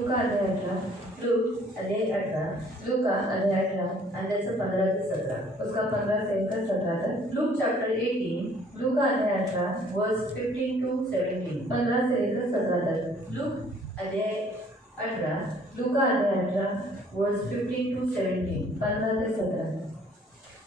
लूका अध्याय 18, लूक अध्याय 18, लूका अध्याय 18 and त्याचं 15 से 17, उसका 15 से 17 तक। लूक चैप्टर 18, लूका अध्याय 18 वर्स 15 to 17, 15 से लेकर 17 तक। लूक अध्याय 18, लूका अध्याय 18 वर्स 15 to 17, 15 से 17।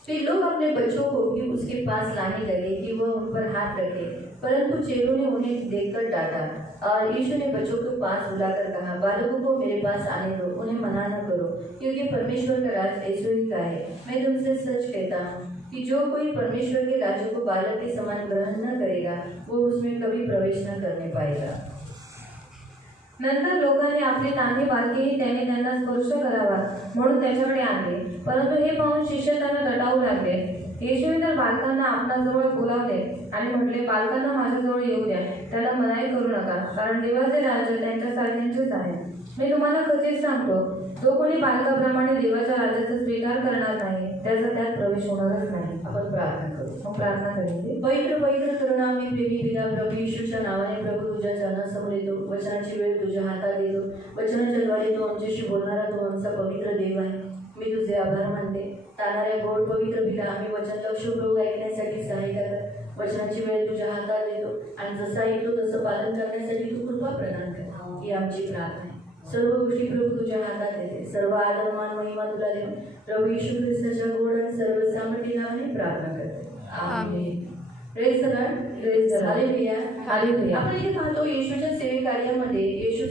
फिर लोग अपने बच्चों को भी उसके पास लाने लगे कि वह उन पर हाथ रखे, परंतु चेलों ने उन्हें देखकर डांटा। और यीशु ने बच्चों के पास बुलाकर कहा, बालकों को मेरे पास आने दो, उन्हें मना न करो, क्योंकि परमेश्वर का राज ऐसो ही का है। मैं तुमसे सच कहता हूँ कि जो कोई परमेश्वर के राज्य को बालक के समान ग्रहण न करेगा, वो उसमें कभी प्रवेश न करने पाएगा। नंतर लोकांनी आपले नाणे बालकेही त्याने त्यांना स्पर्श करावा म्हणून त्याच्याकडे आणले, परंतु हे पाहून शिष्य त्यांना दटावू लागले। येशूने तर बालकांना आपणाजवळ बोलावले आणि म्हटले, बालकांना माझ्याजवळ येऊ द्या, त्याला मनाई करू नका, कारण देवाचे राज्य त्यांच्यासारख्यांचेच आहे। मी तुम्हाला खचित सांगतो, जो कोणी बालकाप्रमाणे देवाच्या राज्याचा स्वीकार करणार नाही, त्याचा त्यात प्रवेश होणारच नाही। आपण प्रार्थना करू। मग प्रार्थना करेंगे। पवित्र पवित्र करुणामयी प्रेमी पिता प्रभू येशूच्या नावाने प्रभू तुझ्या चरणासमोर येतो, वचनाची वेळ तुझ्या हातात देतो। वचनाच्या द्वारे तू आमच्याशी बोलणारा तू आमचा पवित्र देव आहे। मी तुझे आभार मानते। ताणाऱ्या गोड पवित्र पिता, आम्ही वचन लक्षपूर्वक ऐकण्यासाठी सहाय्य कर। वचनाची वेळ तुझ्या हातात देतो आणि जसा येतो तसं पालन करण्यासाठी तू कृपा प्रदान कर, ही आमची प्रार्थना आहे। सर्व गोष्टी प्रभू तुझ्या हातात येते। सर्व आदर मान महिमा तुला देऊन प्रभू येशू ख्रिस्ताच्या गोड आणि सर्व सामर्थ्य नावाने प्रार्थना करते, amen. Praise the Lord, praise the Lord, hallelujah, hallelujah. आपण इथे पाहतो येशूच्या सेवेकार्यामध्ये येशू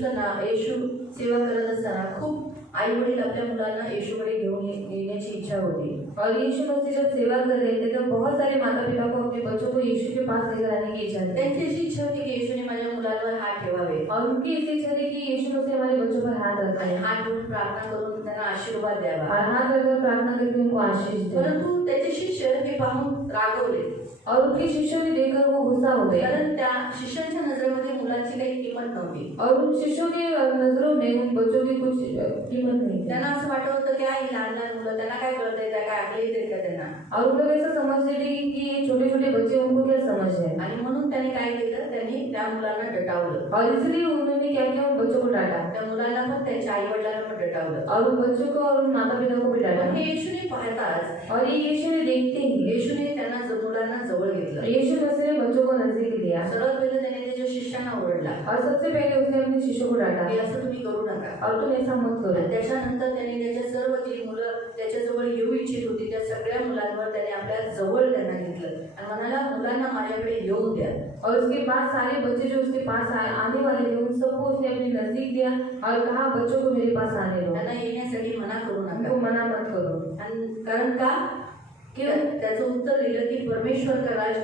सेवा करत असताना खूप आई वडील आपल्या मुलांना येशूकडे घेऊन येण्याची इच्छा होती। और यीशु मसीह जब सेवा कर रहे थे तो बहुत सारे माता पिता को अपने बच्चों को यीशु के पास लेकर आने की इच्छा थी। त्यांची अशी इच्छा होती की येशूने माझ्या मुलांवर हात ठेवावे, और उनकी ऐसी इच्छा थी कि यीशु मसीह हमारे बच्चों पर हाथ रखे, हाथ जोड़ून प्रार्थना करून त्यांना आशीर्वाद द्यावा, और हाथ रखकर प्रार्थना करके उनको आशीष दे। परंतु त्याचे शिष्य हे पाहून रागवले, और उनके शिष्यों ने देखकर वो गुस्सा हो गए, कारण त्या शिष्यांच्या नजरेमध्ये मुलाची काही किंमत नव्हती, और उन शिष्यों के नजरों में उन बच्चों की कुछ कीमत नहीं। त्यांना असं वाटत होतं की ही लहान लहान मुलं, त्यांना काय कळतंय, त्या काय अकल येते का त्यांना, और उन लोग ऐसा समझते थे कि ये छोटे छोटे बच्चे, उनको क्या समझ है। आणि म्हणून त्यांनी काय केलं, त्यांनी त्या मुलांना डटावलं, और इसलिए उन्होंने क्या किया, उन बच्चों को डांटा। त्या मुलांना पण त्यांच्या आई वडिलांना पण डटावलं, और उन बच्चों को और उन माता पिता को भी डांटा। हे येशूने पाहताच, और ये यीशु ने देखते ही येशूने त्यांना मुलांना जवळ घेतलं। यीशु मसीह ने बच्चों को नजदीक लिया। सर्वात पहिले त्याने त्याच्या शिष्यांना ओरडला, और सबसे पहले उसने अपने शिष्यों को डांटा, की असं तुम्ही करू नका, और तुम ऐसा मत करो। त्याच्यानंतर त्याने त्याच्या सर्व जी मुलं त्याच्याजवळ येऊ इच्छित होती त्या सगळ्या मुलांवर त्याने आपल्या जवळ त्यांना घेतलं आणि म्हणाला, मुलांना माझ्याकडे येऊ द्या। और उसके बाद सारे बच्चे जो उसके पास आने वाले थे उन सबको उसने अपने नजदीक दिया और कहा, बच्चों को मेरे पास आने दो, त्यांना येण्यासाठी मना करू नका, उनको मना मत करो। कारण का, कि त्याचं उत्तर दिलं की परमेश्वर का राज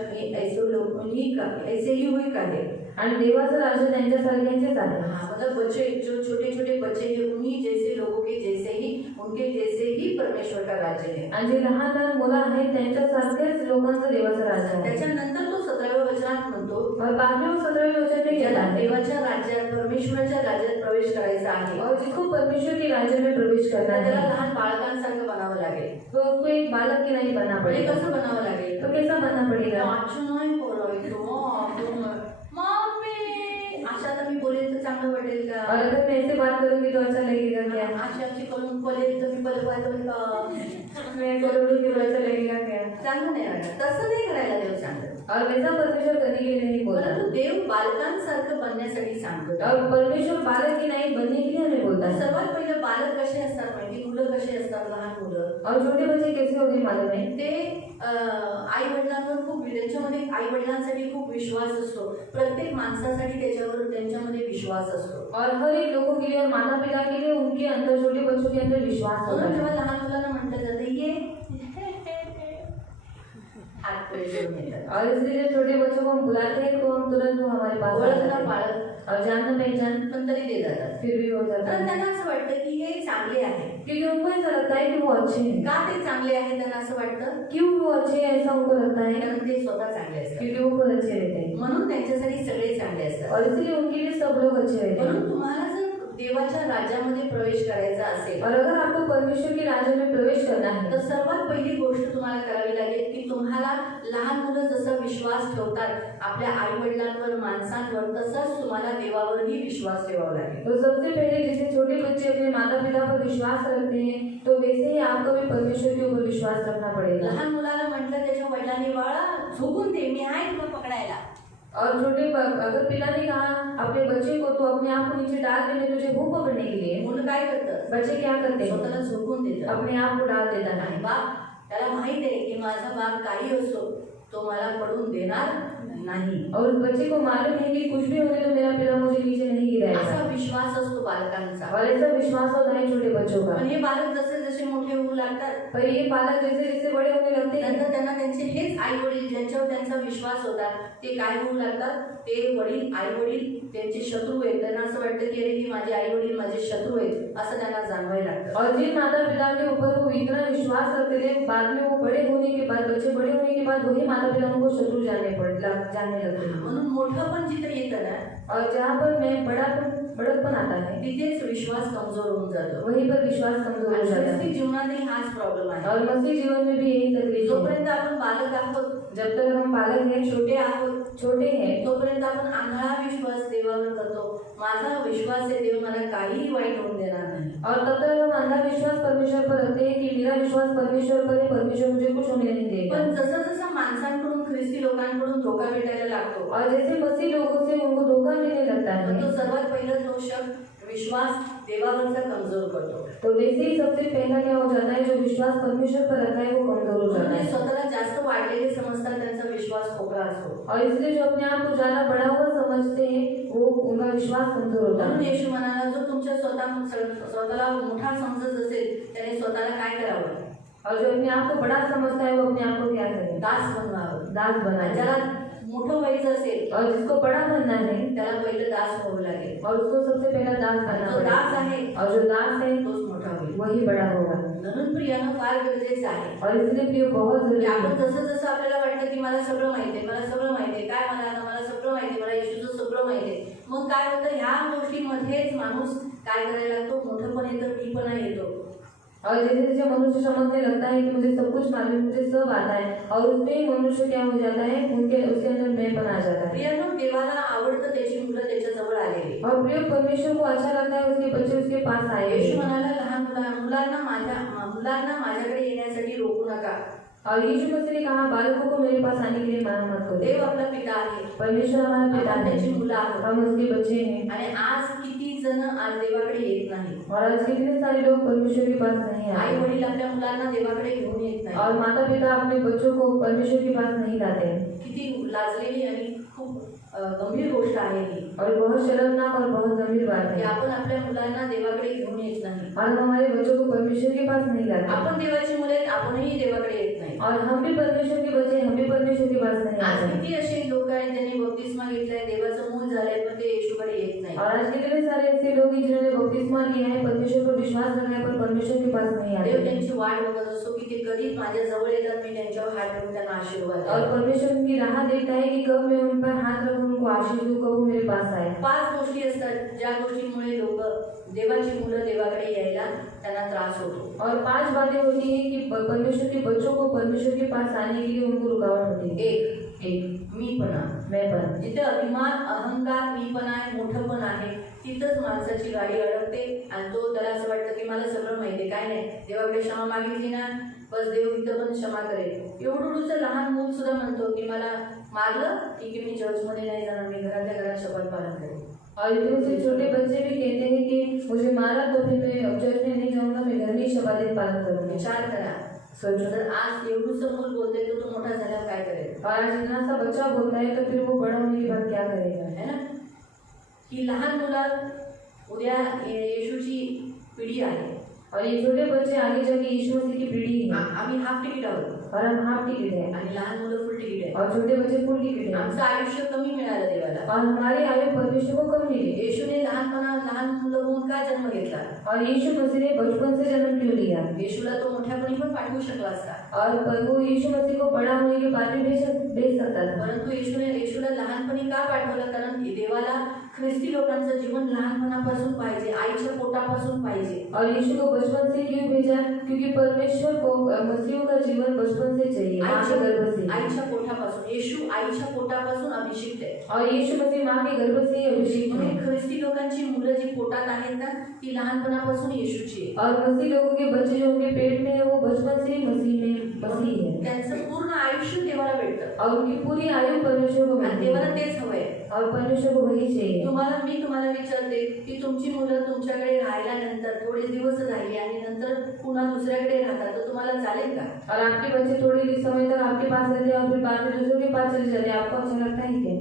ऐसे ही हुई का है, आणि देवाचं राज्य त्यांच्यासारख्यांचेच आहे। मतलब बच्चे जो छोटे छोटे बच्चे हैं उन्हीं जैसे लोगों के जैसे ही, उनके जैसे ही परमेश्वर का राज्य है, आणि जे लहान लहान मुलं आहेत त्यांच्यासारखेच लोकांचं देवाचं राज्य आहे। त्याच्यानंतर तो 17व्या वचनात म्हणतो, और 12वें और 17वें वचन में ज्याला देवाच्या राज्यात, परमेश्वराच्या राज्यात प्रवेश करायचा आहे, और जिसको परमेश्वर के राज्य में प्रवेश करना है, त्याला लहान बाळकांसारखं बनावं लागेल। तो उसको एक बालक की नहीं बनना पड़ेगा। कसं बनावं लागेल, तो कैसा बनना पड़ेगा, आशा तर मी बोलेल तर चांगलं वाटेल का, और अगर मैं ऐसे बात करूंगी तो अच्छा लगेगा क्या, आशाची करून बोलेल तर मी बरं वाटेल का, मैं करूंगी तो अच्छा लगेगा क्या, चांगलं नाही वाटत। तसं नाही करायला देव सांगतो, और वैसा परमेश्वर करने के लिए नहीं बोलता, परंतु देव बालकांसारखं बनण्यासाठी सांगतो, और परमेश्वर बालक की नाही बनने के लिए हमें बोलता। सर्वात पहिले बालक कसे असतात माहिती, मुलं कसे असतात, लहान मुलं और छोटे बच्चे कैसे होते मालूम है, ते आई वडिलांवर खूप, त्यांच्यामध्ये आई वडिलांसाठी खूप विश्वास असतो, प्रत्येक माणसासाठी त्यांच्यामध्ये विश्वास असतो, और हर एक लोगों के लिए और माता पिता के लिए उनके अंदर, छोटे बच्चों के अंदर विश्वास होता है। जेव्हा लहान मुलांना म्हटलं जातं ये हाथ पे जोड़ देता, और इसलिए छोटे बच्चों को हम बुलाते हैं तो हम तुरंत वो हमारे पास ओळखना पाळत और जानना पहचान पण तरी दे जातात, फिर भी हो जाता है। त्यांना असं वाटतं की हे चांगले आहे, क्योंकि उनको ऐसा लगता है कि वो अच्छे हैं। का ते चांगले आहे त्यांना असं वाटतं, क्यों वो अच्छे हैं ऐसा उनको लगता है, कारण ते स्वतः चांगले असतात, क्योंकि वो खुद अच्छे रहते हैं, म्हणून त्यांच्यासाठी सगळे चांगले असतात, और इसलिए उनके लिए सब लोग अच्छे रहते हैं। म्हणून तुम्हाला जर देवाच्या राज्यामध्ये प्रवेश करायचा असेल, और अगर आपको परमेश्वर के राज्य में प्रवेश करना है, तर सर्वात पहिली गोष्ट तुम्हाला करावी लागेल की तुम्हाला लहान मुलं जसा विश्वास ठेवतात आपल्या आई वडिलांवर, माणसांवर, तसंच तुम्हाला देवावरही विश्वास ठेवावा लागेल। तो सबसे पहले जैसे छोटे बच्चे अपने माता पिता पर विश्वास रखते हैं तो वैसे ही आपको भी परमेश्वर के ऊपर विश्वास रखना पड़ेगा। लहान मुलाला म्हटलं त्याच्या वडिलांनी बाळा झोपून दे, मी आहे तुला पकडायला. और अगर पिता ने कहा अपने बच्चे को तो अपने आप को नीचे डाल दे, मैं तुझे भूख पकड़ने के लिए, मुलं काय करतं? बच्चे क्या करते हैं? स्वतःला झोपून देतात. अपने आप को डाल देता आणि है। बाप त्याला माहित आहे की माझा बाप काही असो तो मला पडून देणार नाही. और उस बच्चे को मालूम है कि कुछ भी होने तो मेरा पिता मुझे नीचे नहीं गिराएगा। असा विश्वास असतो बालकांचा. और ऐसा विश्वास होता है छोटे बच्चों का। पण हे बालक जसे जसे मोठे होऊ लागतात पर ये बालक जैसे जैसे बड़े होने लगते हैं नंतर त्यांना त्यांचे हेच आई वडील ज्यांच्यावर त्यांचा विश्वास होता ते काय होऊ लागतात, ते वडील आई वडील त्यांचे शत्रू आहेत. त्यांना असं वाटतं की अरे की माझे आई वडील माझे शत्रू आहेत असं त्यांना जाणवायला लागतं. और जिन माता पिता के ऊपर वो इतना विश्वास रखते थे, बाद में वो बड़े होने के बाद, बच्चे बड़े होने के बाद वही माता पिता उनको शत्रु जाने लगते हैं। म्हणून मोठं पण जिथे येतं ना और जहाँ पर मैं बड़प्पन आता है तिथेच विश्वास कमजोर होऊन जातो. वहीं पर विश्वास कमजोर हो जाता है। जीवनातही हाच प्रॉब्लेम आहे. और मसीह जीवन में भी यही तकलीफ है। जोपर्यंत आपण बालक आहोत, जब तक हम बालक हैं, छोटे आहोत, छोटे हैं, तोपर्यंत आपण आंधळा विश्वास देवावर करतो. माझा विश्वास आहे देव मला काहीही वाईट होऊन देणार नाही. और तब तक हम अंधा विश्वास परमेश्वर पर रखते हैं कि मेरा विश्वास परमेश्वर पर है, परमेश्वर मुझे कुछ होने नहीं देगा। पण जसं जसं माणसांकडून ख्रिस्ती लोकांकडून धोका भेटायला लागतो और जैसे मसीह लोगों से उनको धोखा मिलने लगता है तो सर्वात पहिलं तो शब्द विश्वास देवावरचा कमजोर करतो. तो वैसे ही सबसे पहला क्या हो जाता है, जो विश्वास परमेश्वर पर रखा है वो कमजोर हो जाता म्हणजे है। स्वतःला जास्त वाढलेले समजतात त्यांचा विश्वास खोकला असतो. और इसलिए जो अपने आप को ज्यादा बड़ा हुआ समझते हैं वो उनका विश्वास कमजोर होता म्हणून है। येशू म्हणाला जो तुमच्या स्वतःला मोठा समजत असेल त्याने स्वतःला काय करावं? और जो अपने आप को बड़ा समझता है वो अपने आप को क्या करे, दास बनवावं. दास बनाए। ज्याला मोठं व्हायचं असेल और जिसको बड़ा बनना है त्याला पहिलं दास व्हावं लागेल. और उसको सबसे पहला दास बनना जो दास पड़ेगा। आहे और जो दास है तोच मोठा होईल. वही बड़ा होगा। म्हणून प्रियानं फार गरजेचं आहे और इसलिए प्रिय बहुत की जरूरी आपण है। जसं जसं आपल्याला वाटतं की मला सगळं माहिती आहे, मला सगळं माहिती आहे, काय मला सगळं माहिती आहे, मला येशूचं सगळं माहिती आहे, मग काय होतं ह्या गोष्टीमध्येच माणूस काय करायला लागतो, मोठेपण येतं, मीपणा येतो. और जैसे जैसे मनुष्य समझने लगता है कि मुझे सब कुछ मालूम, मुझे सब आता है, और उसमें ही मनुष्य क्या हो जाता है, उसके अंदर मैंपन आ जाता है। प्रियानो देवाला आवडतं त्याची मुलं त्याच्याजवळ आलेली. और प्रिय परमेश्वर को अच्छा लगता है उसके बच्चे उसके पास आए। येशू म्हणाला लहान मुलांना माझ्याकडे येण्यासाठी रोखू नका. और यीशु मसीह ने कहा बालकों को मेरे पास आने के लिए मना मत करो। देव आपला पिता आहे, परमेश्वर हमारा पिता आपण त्याची है, मुलं आहोत. हम उसके बच्चे हैं। आणि आज किती जण आज देवाकडे येत नाही. और आज कितने सारे लोग परमेश्वर के पास नहीं आई आते, वडील आपल्या मुलांना देवाकडे घेऊन येत नाही. और माता पिता अपने बच्चों को परमेश्वर के पास नहीं लाते हैं। किती लाजलेली आणि खूप गंभीर गोष्ट आहे ही और बहुत शर्मनाक और बहुत गंभीर बात की है। आपण आपल्या मुलांना देवाकडे घेऊन येत नाही. और हम हमारे बच्चों को परमेश्वर के पास नहीं लाते। आपण देवाची मुले आहेत, आपणही देवाकडे येत नाही. और हम भी परमेश्वर के बच्चे, हम भी परमेश्वर के पास नहीं आज आते। किती असे लोक आहेत ज्यांनी बपतिस्मा घेतलाय, देवाचं मूल झालंय, पण ते येशूकडे येत नाही. और आज कितने सारे ऐसे लोग हैं जिन्होंने बपतिस्मा लिया है, परमेश्वर पर विश्वास रखा है, पर परमेश्वर के पास नहीं देव आते। त्यांची वाट बघत असतो की ते कधी माझ्या जवळ येतात, मी त्यांच्यावर हात ठेवून त्यांना आशीर्वाद और देईन. परमेश्वर उनकी राह देखता है कि कब मैं उन पर हाथ रखूं, उनको आशीष दूं, कब वो मेरे पास आए। 5 गोष्टी असतात ज्या गोष्टींमुळे लोक देवाची मुलं देवाकडे यायला त्यांना त्रास होतो. और 5 बातें होती हैं कि परमेश्वर के बच्चों को परमेश्वर के पास आने के लिए उनको रुकावट होती है। एक मीपणा. मैंपन। जिथे अभिमान, अहंकार, मीपणा आहे, मोठेपण आहे, तिथंच माणसाची गाडी अडकते आणि तो त्याला असं वाटतं की मला सगळं माहिती आहे, काय नाही, देवाकडे क्षमा मागितली ना बस देव तिथं पण क्षमा करेल. एवढूचं लहान मूल सुद्धा म्हणतो की मला मारलं ठीक आहे, मी चर्चमध्ये नाही जाणार, मी घरातल्या घरात शपथ पालन करेन. और इतने से छोटे बच्चे भी कहते हैं कि मुझे मारा तो फिर मैं अब चर्च में नहीं जाऊंगा, मैं घर में ही शपथ पालन करूंगा। विचार करा, सोचो, जर आज एवढूचं मूल बोलते तो तो मोठा झाल्यावर काय करेल? और आज इतना सा बच्चा बोलता है तो फिर वो बड़ा होने के बाद क्या करेगा, है ना? ही लहान मुलं उद्या येशूची पिढी आहे. और ये छोटे बच्चे आगे जाके यीशु मसीह की पीढ़ी है। आम्ही हाफ तिकीट आहोत और हम हाफ टिकट है आणि लहान मुलं फुल तिकीट आहे. और छोटे बच्चे फुल टिकट है। आमचं आयुष्य कमी मिळालं देवाला. और हमारे आयु परमेश्वर को कम मिली। येशूने लहान मुलं होऊन का जन्म घेतला? और यीशु मसीह ने बचपन से जन्म क्यों लिया? येशूला तो मोठ्यापणी पण पाठवू शकला असता. और प्रभु यीशु मसीह को बड़ा होने के बाद भी भेज भेज सकता था। परंतु येशूला लहानपणी का पाठवलं? कारण देवाला ख्रिस्ती लोकांचं जीवन लहानपणापासून पाहिजे, आईच्या पोटापासून पाहिजे. और यीशु को बचपन से क्यों भेजा? क्योंकि परमेश्वर को मसीहों का जीवन बचपन से चाहिए, माँ के गर्भ से। आईच्या पोटापासून. येशू आईच्या पोटापासून अभिषिक्त आहे. और यीशु मसीह माँ के गर्भ से ही अभिषेक है। म्हणून ख्रिस्ती लोकांची मुलं जी पोटात आहेत ना, ती लहानपणापासून येशूची आहे. और मसीह लोगों के बच्चे जो उनके पेट में है वो बचपन से ही मसीह है। त्यांचं पूर्ण आयुष्य देवाला भेटतं और उनकी पूरी आयु परमेश्वर को आणि मिलती देवाला है। तेच हवंय. और परमेश्वर को वही चाहिए। मी तुम्हाला विचारते की तुमची मुलं तुमच्याकडे राहिल्यानंतर थोडे दिवस राहिली आणि नंतर पुन्हा दुसऱ्याकडे राहतात, तर तुम्हाला चालेल का? और आपके बच्चे थोड़े समय तक आपके पास रहते हैं और फिर बाद में दूसरों के पास चले जाते हैं, आपको अच्छा लगता है क्या?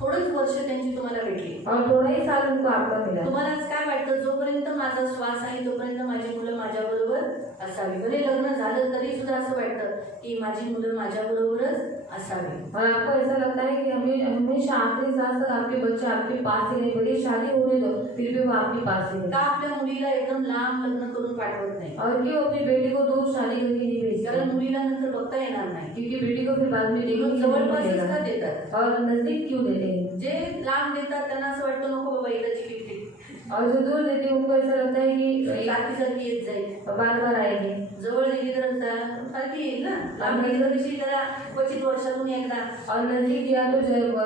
थोडेच वर्ष त्यांची तुम्हाला भेटली. और थोड़ा ही साल उनको आपका मिला। तुम्हाला आज काय वाटतं? जोपर्यंत माझा श्वास आहे तोपर्यंत माझी मुलं माझ्याबरोबर असावी. भले लग्न झालं तरी सुद्धा असं वाटतं की माझी मुलं माझ्याबरोबरच असावी. और आपको ऐसा लगता है कि हमेशा आखिरी सांस तक आपके बच्चे आपके पास ही रहे, भले शादी होने दो फिर भी वो आपके पास ही का रहे। आपल्या मुलीला एकदम लांब लग्न करून पाठवत नाही? और क्यों अपनी बेटी को दूर शादी करके नहीं भेजते? कारण मुलीला नंतर बघता येणार नाही. क्योंकि बेटी को फिर बाद में देखो म्हणून जवळपासच का देतात? और नजदीक क्यों देते हैं? जे लांब देतात त्यांना असं वाटतं नको बाबा इकडची किटकिट और जो दूर देते हैं उनको ऐसा लगता है कि सारखी सारखी येत जाईल, बार बार आएगी। जवळ दिली तर सारखी येईल ना. लांब दिली तर कशी त्याला क्वचित वर्षातून एकदा. और नजदीक दिया तो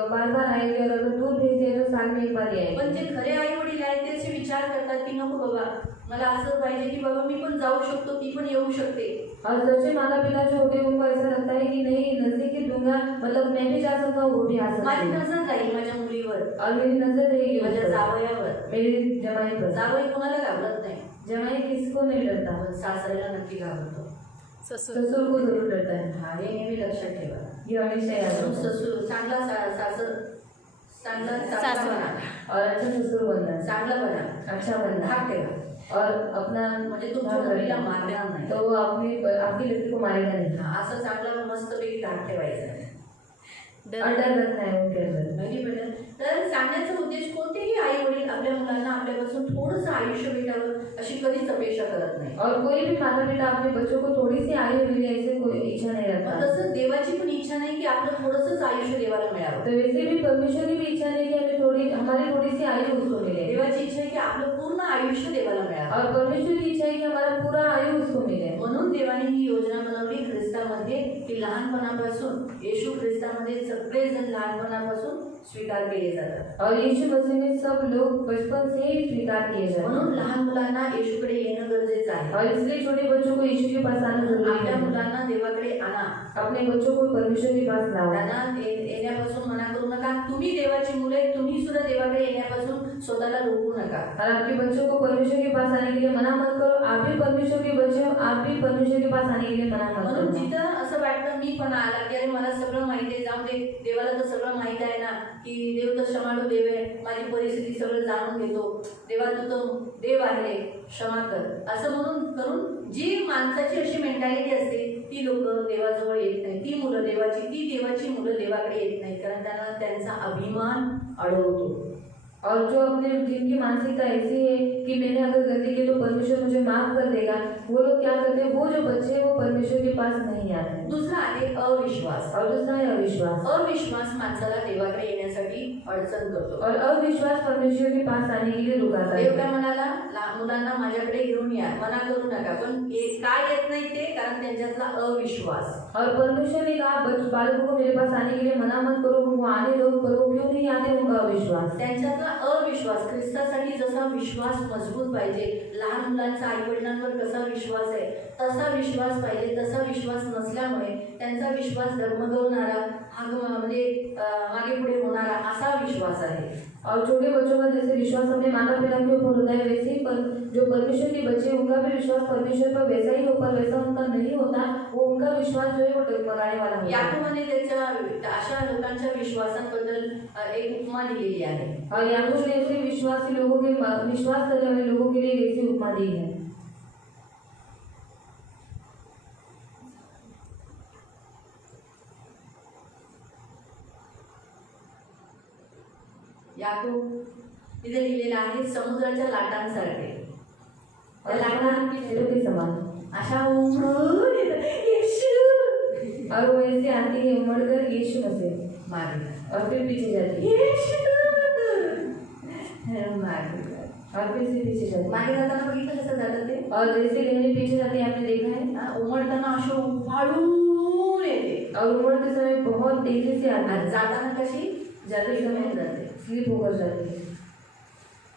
बार बार आएगी और अगर दूर भेज दिया तो साल में एक बार ही आएगी। पण जे खरे आई वडील आहेत ते असे विचार करतात की नको बाबा मला असं पाहिजे की बाबा मी पण जाऊ शकतो, ती पण येऊ शकते. और सच्चे माता पिता जो होते हैं उनको ऐसा लगता है कि नहीं नजदीक ही दूंगा, मतलब मैं भी जा सकता हूँ वो भी आ सकता माझी है। नजर जाईल माझ्या मुलीवर, और मेरी नजर रहेगी माझ्या उस पर, जावयावर. मेरी जमाई पर। जावई कोणाला घाबरत नाही, जमाई किसको नहीं डरता? पण सासऱ्याला नक्की घाबरतो. ससुर को जरूर डरता है। हा हे नेहमी लक्षात ठेवा. ये हमेशा याद म्हणून रखो। ससुर चांगला सासर चांगला बना, और अच्छा ससुर बनना, चांगला बना, अच्छा बनना धाक ठेवा. और अपना म्हणजे तुमच्या मुलीला मारणार नाही. तो वो आपकी लड़की को मारेगा नहीं। हा, असं चांगला मस्तपैकी धाक ठेवायचा. और डर रखना है उनके अंदर। नाही बेटा. तर सांगण्याचा उद्देश कोणतेही आई वडील आपल्या मुलांना आपल्यापासून थोडंसं आयुष्य भेटावं अशी कधीच अपेक्षा करत नाही. और कोई भी माता पिता अपने बच्चों को थोड़ी सी आयु मिले ऐसे कोई इच्छा नहीं मग रखता। तसं देवाची पण इच्छा नाही की आपलं थोडंसंच आयुष्य देवाला मिळावं. तो वैसे भी परमेश्वर की भी इच्छा नहीं कि हमारी थोड़ी सी आयु उसको मिले। देवाची इच्छा आहे की आपलं पूर्ण आयुष्य देवाला मिळावं. और परमेश्वर की इच्छा है कि हमारा पूरा आयु उसको मिले। म्हणून देवाने ही योजना बनवली ख्रिस्तामध्ये की लहानपणापासून येशू ख्रिस्तामध्ये सगळेजण लहानपणापासून स्वीकार केले जातात. और यीशु मसीह में सब लोग बचपन से ही स्वीकार किए जाते म्हणून हैं। लहान मुलांना येशूकडे येणं गरजेचं आहे. और इसलिए छोटे बच्चों को यीशु के पास आना जरूरी आपल्या है। मुलांना देवाकडे आणा. अपने बच्चों को परमेश्वर के पास लाओ। त्यांना येण्यापासून मना करू नका. तुम्ही देवाची मुले, तुम्ही सुद्धा देवाकडे येण्यापासून स्वतःला रोखू नका. और आपके बच्चों को परमेश्वर के पास आने के लिए मना मत करो। आप भी परमेश्वर के बच्चे हो, आप भी परमेश्वर के पास आने के लिए मना मत म्हणून करो। जिथं असं वाटतं मी पण आला की अरे मला सगळं माहिती आहे, जाऊ दे, देवाला तर सगळं माहिती आहे ना, की देव तर क्षमाळू देव आहे, माझी परिस्थिती सगळं जाणून घेतो, देवा तू तर देव आहे, क्षमा कर, असं म्हणून करून जी माणसाची अशी मेंटॅलिटी असते ती लोक देवाजवळ येत नाही. ती देवाची मुलं देवाकडे येत नाही, कारण त्यांना त्यांचा अभिमान अडवतो. और जो अपने जिनकी मानसिकता ऐसी है कि मैंने अगर गलती की तो परमेश्वर मुझे माफ कर देगा, वो लोग क्या करते हैं? वो जो बच्चे हैं वो परमेश्वर के पास नहीं आते। दूसरा आहे अविश्वास. और दूसरा है अविश्वास। अविश्वास माणसाला देवाकडे येण्यासाठी अडचण करतो. और अविश्वास परमेश्वर के पास आने के लिए रुकाता देव है। काय म्हणाला? मुलांना माझ्याकडे घेऊन या, मना करू नका. पण काय येत नाही ते? कारण त्यांच्यातला अविश्वास. और परमेश्वर ने कहा बालकों को मेरे पास आने के लिए मना मत करो, वो आने दो, पर वो क्यों नहीं आते? उनका अविश्वास। त्यांच्यातला अविश्वास. ख्रिस्तासाठी जसा विश्वास मजबूत पाहिजे, लहान मुलांचा आई वडिलांवर कसा विश्वास आहे तसा विश्वास पाहिजे. तसा विश्वास नसल्यामुळे त्यांचा विश्वास डगमगवणारा, म्हणजे मागे पुढे होणारा असा विश्वास आहे. और छोटे बच्चों का जैसे विश्वास अपने माता पिता के ऊपर होता है, वैसे ही जो परमेश्वर के बच्चे उनका भी विश्वास परमेश्वर पर वैसा ही ऊपर वैसा उनका नहीं होता, वो उनका विश्वास जो है वो डगमगाने वाला होता है। याकूबने त्याच्या अशा लोकांच्या विश्वासाबद्दल एक उपमा दिलेली आहे. और याकूब ने ऐसे विश्वासी लोगों के विश्वास करने वाले लोगों के लिए ऐसी उपमा दी है। याकूब तिथे लिहिलेलं आहे समुद्राच्या लाटांसारखे. त्या लाटा के समान अशा उमळून येतात. येशू और वो ऐसे आती है उमड़कर यीशु मसीह मारेगा और फिर पीछे जाती है मारेगा और फिर से पीछे जाती है। मागे जाताना बघितलं कसं जातं ते और जैसे लेने पीछे जाती है आपने देखा है हा, उमटताना अशी उफाळून येते और उमड़ते समय बहुत तेजी से आती आणि है, जाताना कशी जाते समय जाते स्लिप होकर जाती है।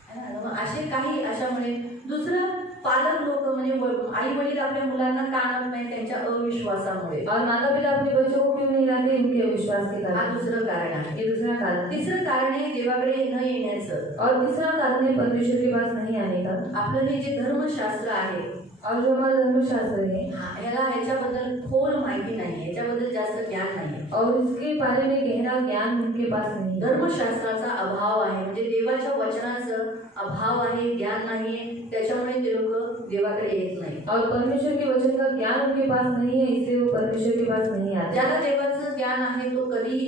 है ना? मग असे काही अशामुळे दुसरं पालक लोक म्हणजे आई वडील आपल्या मुलांना का आणत नाही त्यांच्या अविश्वासामुळे और माता पिता अपने बच्चों को क्यों नहीं लाते? उनके विश्वास के हा कारण। दुसरं कारण आहे ये दूसरा कारण है। तिसरं कारण आहे देवाकडे न येण्याचं और तीसरा कारण है परमेश्वर के पास नहीं आने का। आपलं हे जे धर्मशास्त्र आहे और जो हमारा धर्मशास्त्र है ह्याला ह्याच्याबद्दल खोल माहिती नाही ह्याच्याबद्दल जास्त ज्ञान नाही और इसके बारे में गहरा ज्ञान उनके पास नहीं है। धर्मशास्त्राचा अभाव आहे म्हणजे देवाच्या वचनाचं अभाव आहे ज्ञान नाहीये त्याच्यामुळे ते लोक देवाकडे येत नाही और परमेश्वर के वचन का ज्ञान उनके पास नहीं है, इसलिए वो परमेश्वर के पास नहीं आते। ज्याला देवाचं ज्ञान आहे तो कधी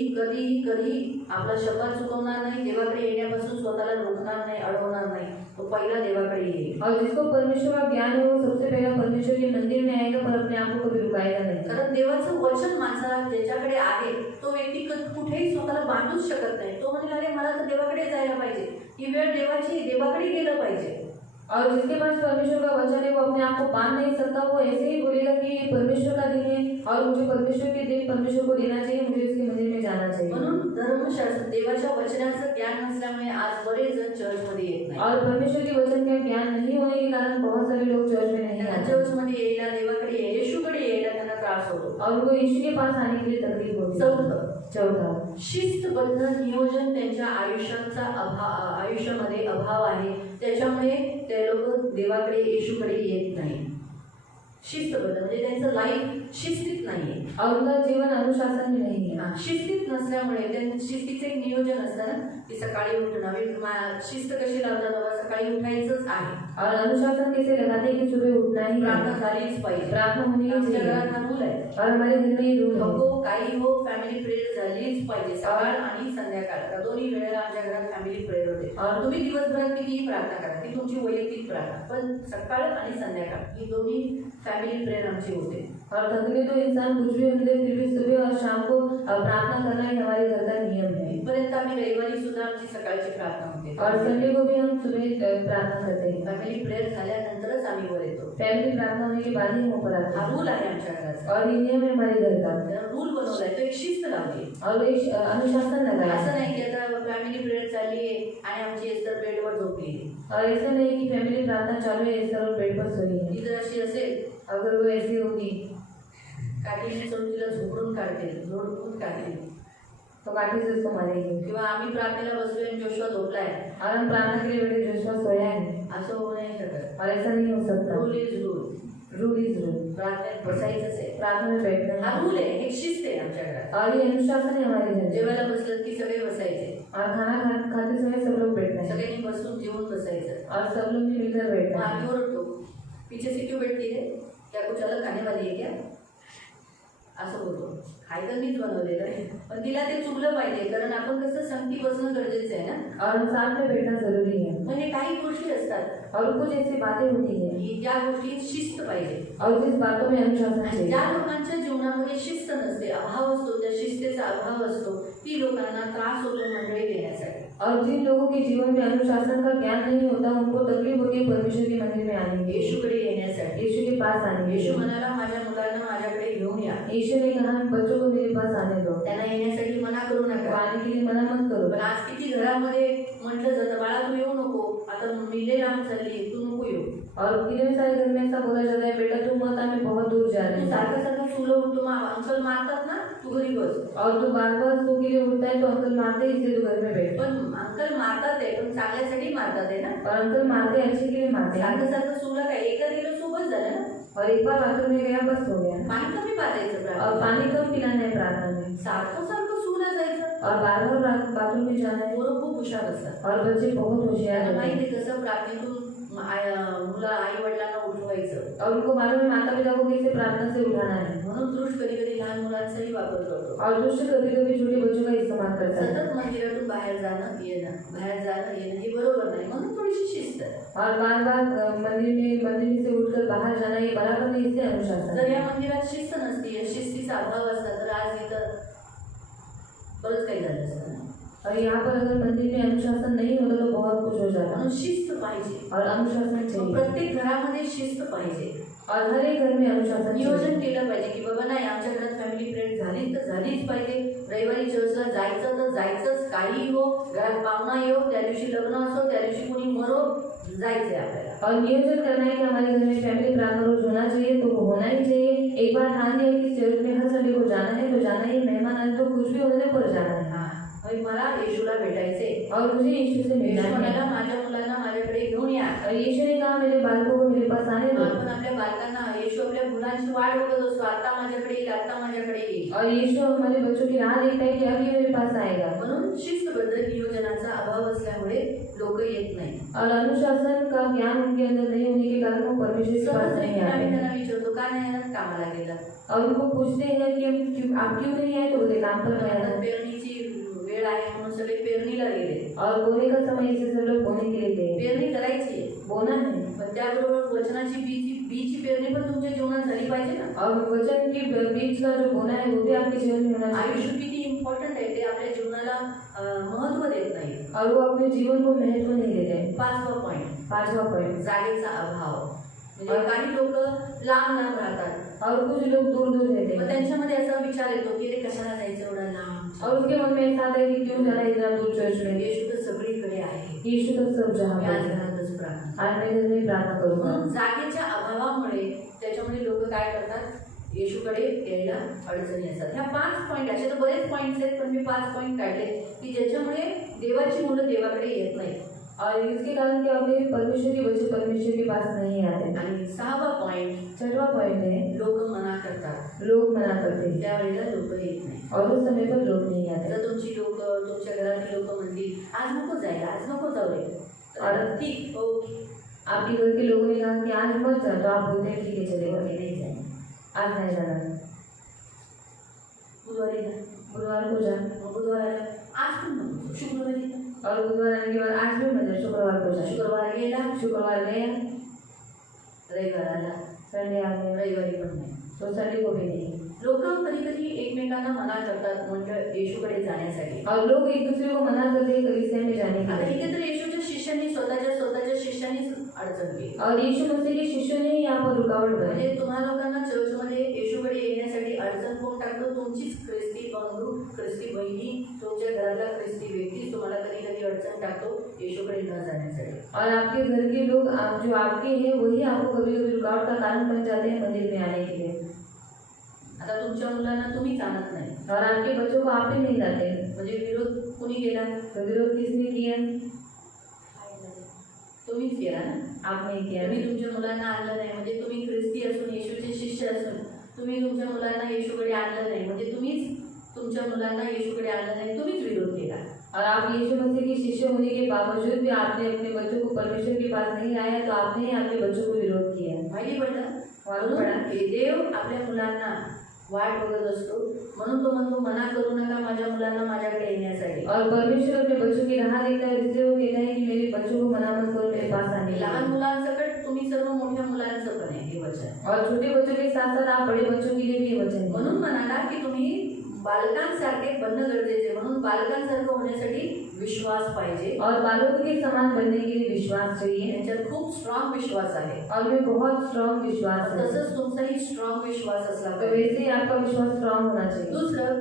आपला शब्द चुकवणार नाही देवाकडे येण्यापासून स्वतःला रोखणार नाही अडवणार नाही तो पहिला देवाकडे येईल और जिसको परमेश्वर का ज्ञान है वो सबसे पहले परमेश्वर के मंदिर में आएगा, पर अपने आप को कभी रुकाएगा नहीं। कारण देवाचं वचन माणसाला ज्याच्याकडे आहे तो व्यक्ती कुठेही स्वतःला बांधूच शकत नाही तो म्हणेल अरे मला तर देवाकडे जायला पाहिजे ही वेळ देवाची देवाकडे गेलं पाहिजे और जिसके पास परमेश्वर का वचन है वो अपने आप को बांध नहीं सकता, वो ऐसे ही बोलेगा कि ये परमेश्वर का दिन है और मुझे परमेश्वर के दिन परमेश्वर को देना चाहिए, मुझे उसके मंदिर में जाना चाहिए। म्हणून धर्मशास्त्र देवाच्या वचनाचं ज्ञान नसल्यामुळे आज बरेच जण चर्चमध्ये येत नाही और परमेश्वर के वचन का ज्ञान नहीं होने के कारण बहुत सारे लोग चर्च में नहीं त्यांना आते चर्चमध्ये यायला देवाकडे येशूकडे यायला त्यांना त्रास होतो और उनको यीशु के पास आने के लिए तकलीफ होती है। चौथा, शिस्तबद्ध नियोजन त्यांच्या आयुष्यामध्ये अभाव आहे त्याच्यामुळे ते लोक देवाकडे येशूकडे येत नाही शिस्तबद्ध म्हणजे त्यांचं लाईफ शिस्तीत नाहीये और उनका जीवन अनुशासन में नहीं है। शिस्तीत नसल्यामुळे त्यांचं शिस्तीचं एक नियोजन असतं ना की सकाळी उठणं शिस्त कशी लावतात बाबा सकाळी उठायचंच आहे और अनुशासन कैसे लगाते हैं कि सुबह उठना ही है, प्रार्थना झालीच पाहिजे प्रार्थना होनी ही आमच्या चाहिए। घरात हा रूल आहे और हमारे घर में ये रूल है नको काही हो फॅमिली प्रेयर झालीच पाहिजे सकाळ आणि संध्याकाळ दोन्ही वेळेला आमच्या घरात फॅमिली प्रेयर होते और तुम्ही दिवसभरात कितीही प्रार्थना करा ती तुमची वैयक्तिक प्रार्थना पण सकाळ आणि संध्याकाळ ही दोन्ही फॅमिली प्रेयर आमची होते और थकने तो इंसान कुछ भी होने दे, फिर भी सुबह और शाम को प्रार्थना करना ही हमारे घर का नियम है। इथपर्यंत आम्ही रविवारी सुद्धा आमची सकाळची प्रार्थना होते और संडे को भी हम सुबह प्रार्थना करते हैं। फॅमिली प्रेयर झाल्यानंतरच आम्ही वर येतो फैमिली प्रार्थना होने के बाद ही हम ऊपर आते हा हैं। रूल आहे आमच्या घराचा और ये नियम है हमारे घर का रूल बनवलाय तो एक शिस्त लावली और एक अनुशासन लगाया असं है। नाही की आता फॅमिली प्रेयर चालली आहे आणि आमची एस्तर बेडवर झोपली और ऐसा नहीं कि फैमिली प्रार्थना चालू है, इस तरह बेड पर सोई है। ती जर अशी असेल अगर वो ऐसी होगी काठीने चढून तिला झोपडून काढते झोडपून काढते तो काठी से उसको मारेगी। किंवा आम्ही प्रार्थनेला बसलोय आणि जोशुआ झोपलाय और हम प्रार्थना के लिए बैठे, जोशुआ सोया है, असं होऊ नाही शकत और ऐसा नहीं हो सकता। Rule is rule rule is rule, प्रार्थनेत बसायचंच आहे प्रार्थना में बैठना हा है। रूल आहे एक शिस्त आहे आमच्या घरात और ये अनुशासन है हमारे घर में। जेवायला बसलं की सगळे बसायचे और खाते समय सब लोग बैठना है सगळ्यांनी बसून जेवून बसायचं और सब लोग मिलकर बैठना है। आम्ही ओरडतो पीछे से क्यों बैठती है क्या कुछ अलग खाने वाली है क्या असं बोलतो खायचं मीच बनवलेलं आहे पण तिला ते चुकलं पाहिजे कारण आपण कसं संगती बसणं गरजेचं आहे ना और साथ में बैठना जरूरी है। म्हणजे काही गोष्टी असतात और कुछ ऐसी बातें होती हैं की ज्या गोष्टीत शिस्त पाहिजे और जिस बातों में अनुशासन आणि ज्या चाहिए। लोकांच्या जीवनामध्ये शिस्त नसते अभाव असतो त्या शिस्तेचा अभाव असतो ती लोकांना त्रास होतो मंडळी देण्यासाठी और जिन लोगों के जीवन में अनुशासन का ज्ञान नहीं होता उनको तकलीफ होती है परमेश्वर के मंदिर में आने की, येशूकडे येण्यासाठी यीशु के पास आने की। येशू म्हणाला माझ्या मुलांना माझ्याकडे घेऊन या यीशु ने कहा बच्चों को मेरे पास आने दो, त्यांना येण्यासाठी मना करू तो नका आने के लिए मना मत करो। पण आज किती घरामध्ये म्हटलं जातं बाळा तू येऊ नको आता मी लय लांब चालली तू नको येऊ और कितने सारे घर में ऐसा बोला जाता है बेटा तू मत, हमें बहुत दूर जा रहे तू हैं। सारखं सारखं तुला उठतो अंकल मारतात ना तू घरी बस और तू बार बार सो के लिए उठता है तो अंकल मारते हैं, इसलिए तू घर में बैठ। पण अंकल मारतात आहे पण चांगल्यासाठी मारतात आहे ना और अंकल मारते हैं अच्छे के लिए मारते हैं। सारखं सारखं सुला काय एका गेलं सोबत झालं ना और एक बार बाथरूम में गया बस हो गया। पाणी कमी पाजायचं और प्रार्थना पानी कम पिलाना है प्रार्थना में। सारखं सारखं सुला जायचं और बार बार बाथरूम में जाना है। पोरं खूप हुशार असतात और बच्चे बहुत होशियार त्यांना होते माहिती हैं आहे कसं प्रार्थनेतून मुलं आई वडिलांना उठवायचं और उनको मालूम है माता पिता को कैसे प्रार्थना से उठाना है। म्हणून दृष्ट कधी कधी लहान मुलांचाही वापर करतो और दुष्ट कभी कभी छोटे बच्चों का इस्तेमाल करता है। सतत मंदिरातून बाहेर जाणं येणं ही बरोबर नाही म्हणून थोडीशी शिस्त आहे और बार बार मंदिर से उठकर बाहर जाना ये बराबर नहीं, इससे अनुशासन। जर या मंदिरात शिस्त नसती, या शिस्तीचा अभाव असता तर आज इथं बरंच काही झालं असतं ना. और यहाँ पर अगर मंदिर में अनुशासन नहीं होता तो बहुत कुछ हो जाता। म्हणून शिस्त पाहिजे और अनुशासन मग चाहिए, प्रत्येक घरामध्ये शिस्त पाहिजे. और हर एक घर में अनुशासन नियोजन चाहिए। केलं पाहिजे की बाबा नाही आमच्या घरात फॅमिली प्रेयर झाली तर झालीच पाहिजे. रविवारी चर्चला जायचं तर जायचंच, काही हो, घरात पाहुणा येऊ, त्या दिवशी लग्न असो, त्या दिवशी कोणी मरो, जायचंय आपल्याला. और नियोजन करना है कि हमारे घर में फैमिली प्रार्थना रोज होना चाहिए, तो वो होना ही चाहिए। एक बार ठान लिया कि चर्च में हर संडे को जाना है तो जाना ही, मेहमान आए तो कुछ भी होने पर जाना है। हा, मग मला येशूला भेटायचे. और मुझे यीशु से मिलना येशू है। म्हणाला माझ्या मुलांना माझ्याकडे घेऊन या. और यीशु ने कहा मेरे बालकों को मेरे पास आने दो। आपण आपल्या बालकांना, येशू आपल्या मुलांची वाट बघत असतो, आता माझ्याकडे येईल, आता माझ्याकडे येईल. और यीशु हमारे बच्चों की राह देखता है कि अब ये मेरे पास आएगा। म्हणून शिस्तबद्ध नियोजनाचा अभाव असल्यामुळे लोक येत नाही. और अनुशासन का ज्ञान उनके अंदर नहीं होने के कारण वो परमेश्वर के पास नहीं आते। आम्ही त्यांना विचारतो का नाही येणार, कामाला गेला. और उनको पूछते हैं कि आप क्यों नहीं आए, तो बोलते काम पर गए आता हैं। पेरणीची वेळ आहे म्हणून सगळे पेरणीला गेले. और बोने का समय इसे सब लोग बोने के लिए गए। पेरणी करायची आहे, बोना है, पण त्याबरोबर वचनाची बीची पेरणी पण तुमच्या जीवनात झाली पाहिजे ना. और वचन की बीज का जो बोना है वो भी आपके जीवन में होना आयुष्य चाहिए। किती इम्पॉर्टंट आहे ते आपल्या जीवनाला महत्व देत नाही. और वो अपने जीवन को महत्व नहीं देते। 5वा पॉइंट, पांचवा पॉइंट, जागेचा अभाव. म्हणजे काही लोक लांब लांब राहतात, और कुछ लोग दूर दूर रहते मग हैं। त्यांच्यामध्ये असा विचार येतो की रे कशाला जायचं एवढा लांब. और उसके मन में ऐसा आता है कि क्यों जाना इतना दूर चर्च में, येशू तर सगळीकडे आहे. यीशु तो सब जहाँ मी आज पर है। घरातच प्रार्थना. आज मैं घर में प्रार्थना करूंगा। म्हणून जागेच्या अभावामुळे त्याच्यामध्ये लोक काय करतात, येशूकडे यायला अडचणी असतात. ह्या 5 पॉईंट, असे तर बरेच पॉईंट्स आहेत, पण मी 5 पॉईंट काढले की ज्याच्यामुळे देवाची मुलं देवाकडे येत नाही. और इसके कारण क्या होते हैं, परमेश्वर के बच्चे परमेश्वर के पास नहीं आते। आणि 6वा पॉईंट, छठवा पॉइंट है, लोक मना करतात, लोग मना करते हैं त्यावेळेला लोक येत नाही. और उस समय पर लोग नहीं आते। जर तुमची लोक, तुमच्या घरातली लोक म्हणतील आज नको जायला, आज नको जाऊ रे, तर ठीक, ओके, आपके घर के लोगों ने कहा कि आज मत जा, तो आप बोलते हैं ठीक है चलेगा, ओके, नाही जायला. आज नहीं जाना। बुधवारी जा, बुधवार को जा, मग बुधवाराला आज पण नको, शुक्रवारी जा. और बुधवार आने के बाद आज भी मत जा, शुक्रवार को जा। शुक्रवार गेला, शुक्रवार गया, रविवाराला, संडे आ गया, रविवारी पण नाही. तो संडे को भी नहीं। लोक कधी कधी एकमेकांना मना करतात मंडळ येशूकडे जाण्यासाठी. और लोग एक दूसरे को मना करते हैं कलीसिया में जाने के आता लिए। इथे तर येशूच्या शिष्यांनी स्वतःच्या शिष्यांनीच अडचण केली. और यीशु मसीह के शिष्यों ने ही यहाँ पर रुकावट बनाई। म्हणजे तुम्हा लोकांना चर्चमध्ये येशूकडे येण्यासाठी अडचण कोण टाकतो, तुमचीच ख्रिस्ती बंधू, ख्रिस्ती बहिणी, तुमच्या घरातला ख्रिस्ती व्यक्ती तुम्हाला कधी कधी अडचण टाकतो येशूकडे न जाण्यासाठी. और आपके घर के लोग जो आपके हैं वही आपको कभी कभी रुकावट का कारण बन जाते हैं मंदिर में आने के लिए। आता तुमच्या मुलांना तुम्हीच आणत नाही, और आपके बच्चों को आप ही नहीं लाते, म्हणजे विरोध कुणी केला, तो विरोध किसने किया, तुम्हीच केला ना. आपने किया। तुम्ही तुमच्या मुलांना आणलं नाही, म्हणजे तुम्ही ख्रिस्ती असून, येशूचे शिष्य असून तुम्ही तुमच्या मुलांना येशूकडे आणलं नाही, म्हणजे तुम्हीच तुमच्या मुलांना येशूकडे आणलं नाही, तुम्हीच विरोध केला. और आप यीशु मसीह के शिष्य होने के बावजूद भी आपने अपने बच्चों को परमेश्वर के पास नहीं लाया, तो आपने ही आपके बच्चों को विरोध किया। माहिती पडलं. मालूम पडा। हे देव आपल्या मुलांना वाट बघत असतो, म्हणून तो म्हणतो मना करू नका माझ्या मुलांना माझ्याकडे येण्यासाठी. और परमेश्वर अपने बच्चों की राह देखता है, इसलिए वो कहता है कि मेरे बच्चों को मना मत करो मेरे पास आने के लहान लिए। मुलांसकट तुम्ही सर्व मोठ्या मुलांचं पण आहे हे वचन. और छोटे बच्चों के साथ साथ आप बड़े बच्चों के लिए भी ये वचन है। म्हणून म्हणाला की तुम्ही बालकांसारखे बनणं गरजेचे, म्हणून बालकांसारखं होण्यासाठी विश्वास पाहिजे. और बालकों के समान बनने के लिए विश्वास चाहिए। त्यांच्यात खूप स्ट्रॉंग विश्वास आहे. और में बहुत स्ट्रॉन्ग विश्वास है, तसंच तुमचाही स्ट्रॉंग विश्वास असला तो पाहिजे. वैसे ही आपका विश्वास स्ट्रॉन्ग होना चाहिए। दुसरं,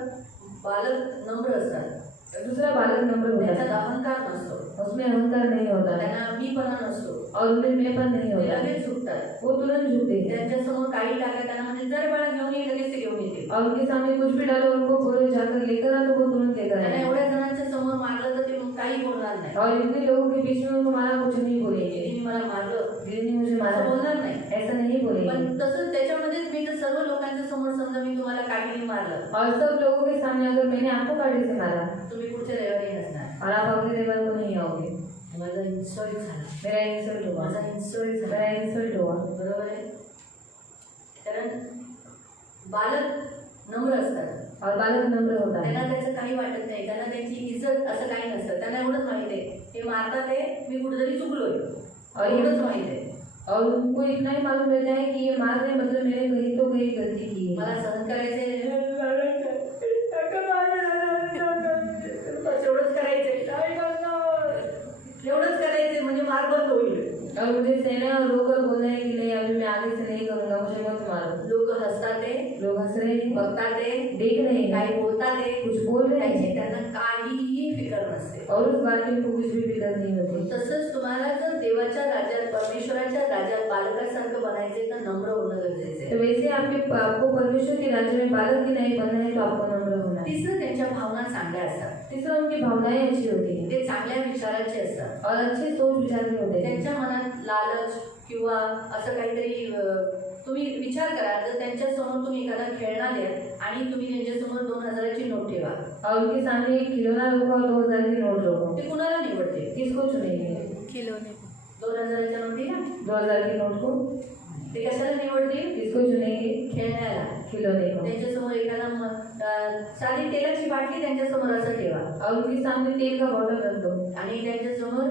बालक नम्र असतात, दूसरा बालक नम्र होता त्यांच्यात है, अहंकार नसतो, उसमें अहंकार नहीं होता है, त्यांना मीपणा नसतो, और उनमें मेपन नहीं ते होता है, लगेच झुकतात. वो तुरंत झुकते हैं। त्यांच्यासमोर काही टाका, त्यांना म्हणजे जर बाळा घेऊन ये, लगेच ते घेऊन येते. और उनके सामने कुछ भी डालो, उनको बोलो जाकर लेकर आ, तो वो तुरंत लेकर त्यांना आए। एवढ्या जणांच्या समोर मारलं तर ते काही बोलणार नाही. और इतने लोगों के बीच में उनको मारा, कुछ नहीं बोलेंगे, तिने मला मारलं दीदी ने मुझे मारा, असं बोलणार नाही. ऐसा नहीं बोलेंगे। पण तसंच त्याच्यामध्येच मी तर सर्व लोकांच्या समोर समजा मी तुम्हाला काठीने मारलं, और सब लोगों के सामने अगर मैंने आपको काटे से मारा तुम्ही पुढच्या रविवारी नसणार, और आप अगले रविवार को नहीं आओगे, माझा इन्सल्ट झाला, मेरा इंसल्ट हुआ, माझा इन्सल्ट झाला. मेरा इंसल्ट हुआ। बरोबर आहे. कारण बालक नम्र असतात, और बालक नम्र होता है, त्यांना त्याचं काही वाटत नाही, त्यांना त्यांची इज्जत असं काही नसतं, त्यांना एवढंच माहिती आहे हे मारतात आहे, मी कुठेतरी चुकलोय, और ये एवढंच माहित आहे. और उनको इतना ही मालूम रहता है कि ये मार रहे मतलब मैंने कहीं तो कहीं गलती की है। मला सहन करायचंय, बस एवढंच करायचंय, एवढंच करायचंय म्हणजे मार बंद होईल. और मुझे सहना और रोकर बोलना है कि नहीं अभी मैं आगे से नहीं करूंगा, मुझे मत मारो। लोक हसतात ते, लोग हंस रहे हैं, बघतात ते, देख रहे हैं, काही बोलतात ते, कुछ बोल रहे त्याची हैं त्यांना काहीही फिकर नसते. और उस बात की उनको कुछ भी फिक्र नहीं होती। तसंच तुम्हाला जर देवाच्या राज्यात, परमेश्वराच्या राज्यात बालकासारखं बनायचे तर नम्र होणं गरजेचे तो आहे. वैसे आपको परमेश्वर के राज्य में बालक की नहीं बनना है तो आपको नम्र होना है। तिसरं त्यांच्या भावना चांगल्या असतात. तीसरा उनकी भावनाएं अच्छी होती हैं ते चांगल्या विचाराचे असतात. और अच्छे सोच विचार के होते हैं। त्यांच्या मनात लालच किंवा असं काहीतरी तुम्ही विचार करा, जर त्यांच्यासमोर तुम्ही एखादा खेळणा द्या आणि तुम्ही त्यांच्यासमोर 2000ची नोट ठेवा, और उनके सामने एक खिलौना रखो और 2000 की नोट रखो, ते कुणाला निवडते? किसको चुनेंगे? खिलौने 2000च्या नोटीला 2000 की नोट को ते कशाला निवडते? किसको चुनेंगे? खेळण्याला. खिलौने को। त्यांच्यासमोर एखादा साधी तेलाची बाटली त्यांच्यासमोर असं ठेवा और उनके सामने तेल का बॉटल रख दो आणि त्यांच्यासमोर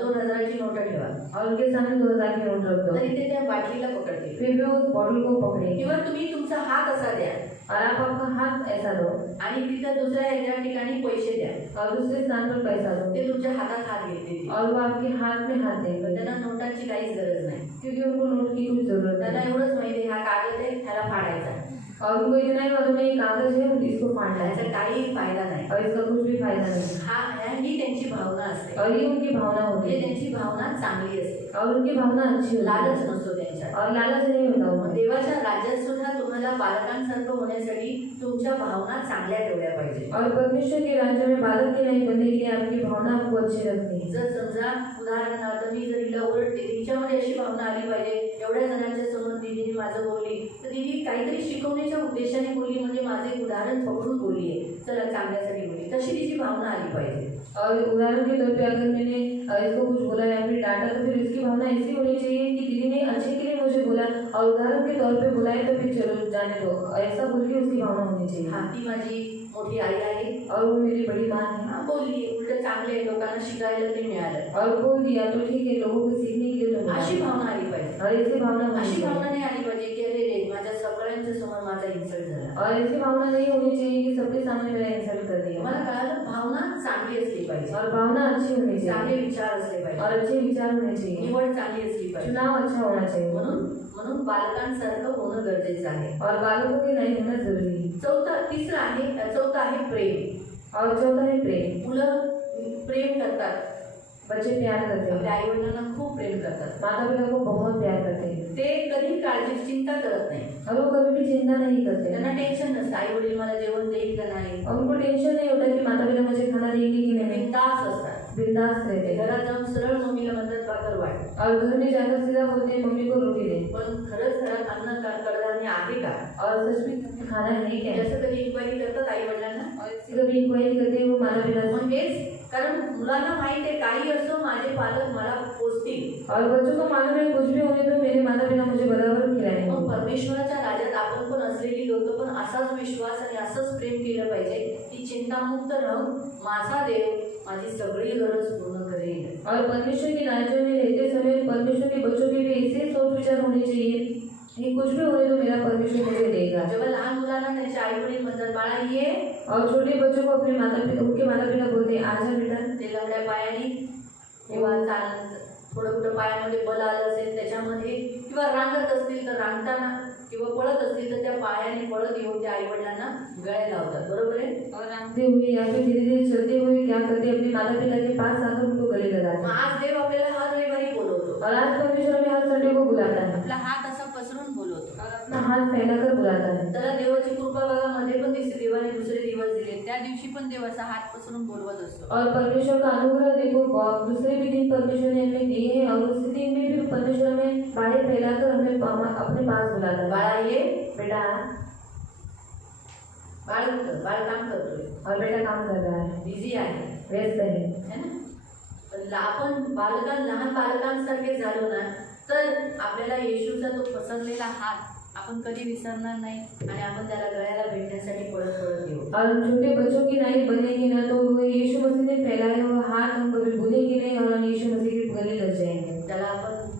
2000ची नोट ठेवा, और उनके सामने 2000 की नोट रख दो, तरी ते त्या बाटलीला पकडतील. फिर भी उस बॉटल को पकड़ेंगे। किंवा तुम्ही तुमचा हात असा द्या और आप आपका हाथ ऐसा दो आणि तिथं दुसऱ्या एका ठिकाणी पैसे द्या, और दूसरे स्थान पर पैसा दो ते तुमच्या हातात हात घेतील. और वो आपके हाथ में हाथ देंगे, त्यांना नोटांची काहीच गरज नाही. क्योंकि उनको नोट की कुछ जरूरत त्यांना नहीं। एवढंच माहिती आहे, हा कागद आहे, ह्याला फाडायचा, और उनको इतना ही मालूम है ये कागज है इसको फाड़ना ह्याचा है काही फायदा नाही. और इसका कुछ भी फायदा नहीं। ही त्यांची भावना असते. और ये उनकी भावना होती म्हणजे है त्यांची भावना चांगली असते, और उनकी भावना अच्छी होती लालच है नसतो त्यांच्यात. और लालच नहीं होता मग उनमें। देवाच्या राज्यात सुद्धा तुम्हाला बालकांसारखं होण्यासाठी तुमच्या भावना चांगल्या ठेवल्या पाहिजे. और परमेश्वर के राज्य में बालक के नहीं बनने के लिए आपकी भावना आपको अच्छी रखनी है। जर समजा उदाहरणार्थ मी जर हिला ओरडते, तिच्यामध्ये अशी भावना आली पाहिजे, एवढ्या जणांच्या समोर दीदीने माझं बोलली तर दीदी काहीतरी शिकवण्याच्या उद्देशाने बोलली, म्हणजे माझं एक उदाहरण पकडून बोलली आहे, चला चांगल्यासाठी बोलली, तशी तिची भावना आली पाहिजे. और उदाहरण के तौर पे अगर मैंने इसको कुछ बोला या फिर डांटा तो फिर इसकी भावना ऐसी होनी चाहिए कि दीदी ने अच्छे के लिए मुझे बोला और उदाहरण के तौर पे बोला है तो फिर चलो जाने दो, ऐसा बोल के उसकी भावना होनी चाहिए। हा, ती माझी मोठी आई आहे, और वो मेरी बड़ी माँ है हा, बोलली, उलट चांगले आहे, लोकांना शिकायला ते मिळालं, और बोल दिया तो ठीक है, लोगों को सीखने के लिए तो मिला। अशी भावना आली पाहिजे. और ऐसी भावना होनी अशी चाहिए। भावना नाही आली पाहिजे की अरे रे माझ्या सगळ्यांच्या समोर माझा इन्सल्ट झाला. और ऐसी भावना नहीं होनी चाहिए कि सबके सामने मेरा इंसल्ट कर दिया। मला कळालं, भावना चांगली असली पाहिजे, और भावना अच्छी होनी चांगले चाहिए विचार असले पाहिजे, और अच्छे विचार होने चाहिए, निवड चांगली असली पाहिजे. चुनाव अच्छा होना चाहिए म्हणून म्हणून बालकांसारखं होणं गरजेचं आहे. और बालकों के नहीं होना जरूरी है। चौथा आहे प्रेम. और चौथा है प्रेम। मुलं प्रेम करतात, बच्चे प्यार करते आपल्या हैं, आई वडिलांना खूप प्रेम करतात, माता पिता को बहुत प्यार करते हैं ते कधी काळजी चिंता करत नाही, और वो कभी भी चिंता नहीं करते त्यांना टेन्शन नसतं आई वडील मला जेवण देईल का नाही, और उनको टेंशन नहीं होता कि माता पिता मुझे खाना देंगे कि नहीं, बिंदास असतात. बिंदास रहते हैं घरात जाऊन सरळ मम्मीला म्हणतात भाकर वाढ, और घर में जाकर सीधा बोलते हैं मम्मी को रोटी दे। पण खरंच घरात अन्न कडधान्य आहे का, और सच में खाना है क्या, याचं कधी इन्क्वायरी करतात आई वडिलांना. और इसकी कभी इंक्वायरी करते हैं वो माता पिता से। मग हेच कारण मुलांना माहित आहे काही असो माझे पालक मला पोचतील. और बच्चों को मालूम है कुछ भी होने तो मेरे माता पिता मुझे बराबर खिलाएंगे। मग परमेश्वराच्या राज्यात आपण पण असलेली लोक पण असाच विश्वास आणि असंच प्रेम केलं पाहिजे की चिंतामुक्त राहून माझा देव माझी सगळी गरज पूर्ण करेल. और परमेश्वर के राज्य में रहते समय परमेश्वर के बच्चों के भी ऐसे सोच विचार होने चाहिए कि कुछ भी होने तो मेरा परमेश्वर मुझे देगा। जेव्हा लहान मुलांना त्यांचे आई वडील म्हणतात बाळा ये, और छोटे बच्चों को अपने माता पिता उनके माता पिता बोलते हैं आजा बेटा, ते लंगड्या पायाने किंवा थोडं कुठं पायामध्ये बल आलं असेल त्याच्यामध्ये किंवा रांगत असतील तर रांगताना किंवा पळत असतील तर त्या पायाने पळत येऊन त्या आई वडिलांना गळ्याला लावतात. बरोबर आहे. और रांगते हुए या फिर धीरे धीरे चलते हुए क्या करते हैं अपने माता पिता के पास आकर उनको गले लगाते मग हैं। आज देव आपल्याला हर रविवारी बोलवतो, और आज परमेश्वर हमें हर संडे को बुलाता है आपला हात असा पसरून बोलवतो. और अपना हाथ फैलाकर बुलाता है। त्याला देवाची कृपा बघा, मध्ये पण दिसते देवाने दुसरे दिवस दिले, त्या दिवशी पण देवाचा हात पसरून बोलवत असतो. और परमेश्वर का अनुग्रह देखो, दूसरे भी दिन परमेश्वर ने हमें दिए हैं और उस दिन में भी परमेश्वर हमें बाहें फैलाकर हमें अपने पास बुलाता है। बाळा ये, बेटा, बाळ काम करतोय, और बेटा काम कर रहा है, बिझी आहे, व्यस्त है है ना. पण आपण लहान बालकांसारखे झालो ना तर आपल्याला येशूचा तो पसरलेला हात आपण कधी विसरणार नाही आणि आपण त्याला गळ्याला भेटण्यासाठी पळत येऊ. और छोटे बच्चों की नहीं बनेंगे ना तो वो यीशु मसीह ने फैलाया हुआ हाथ हम कभी भूलेंगे नहीं और हम यीशु मसीह के गले लग जाएंगे. त्याला आपण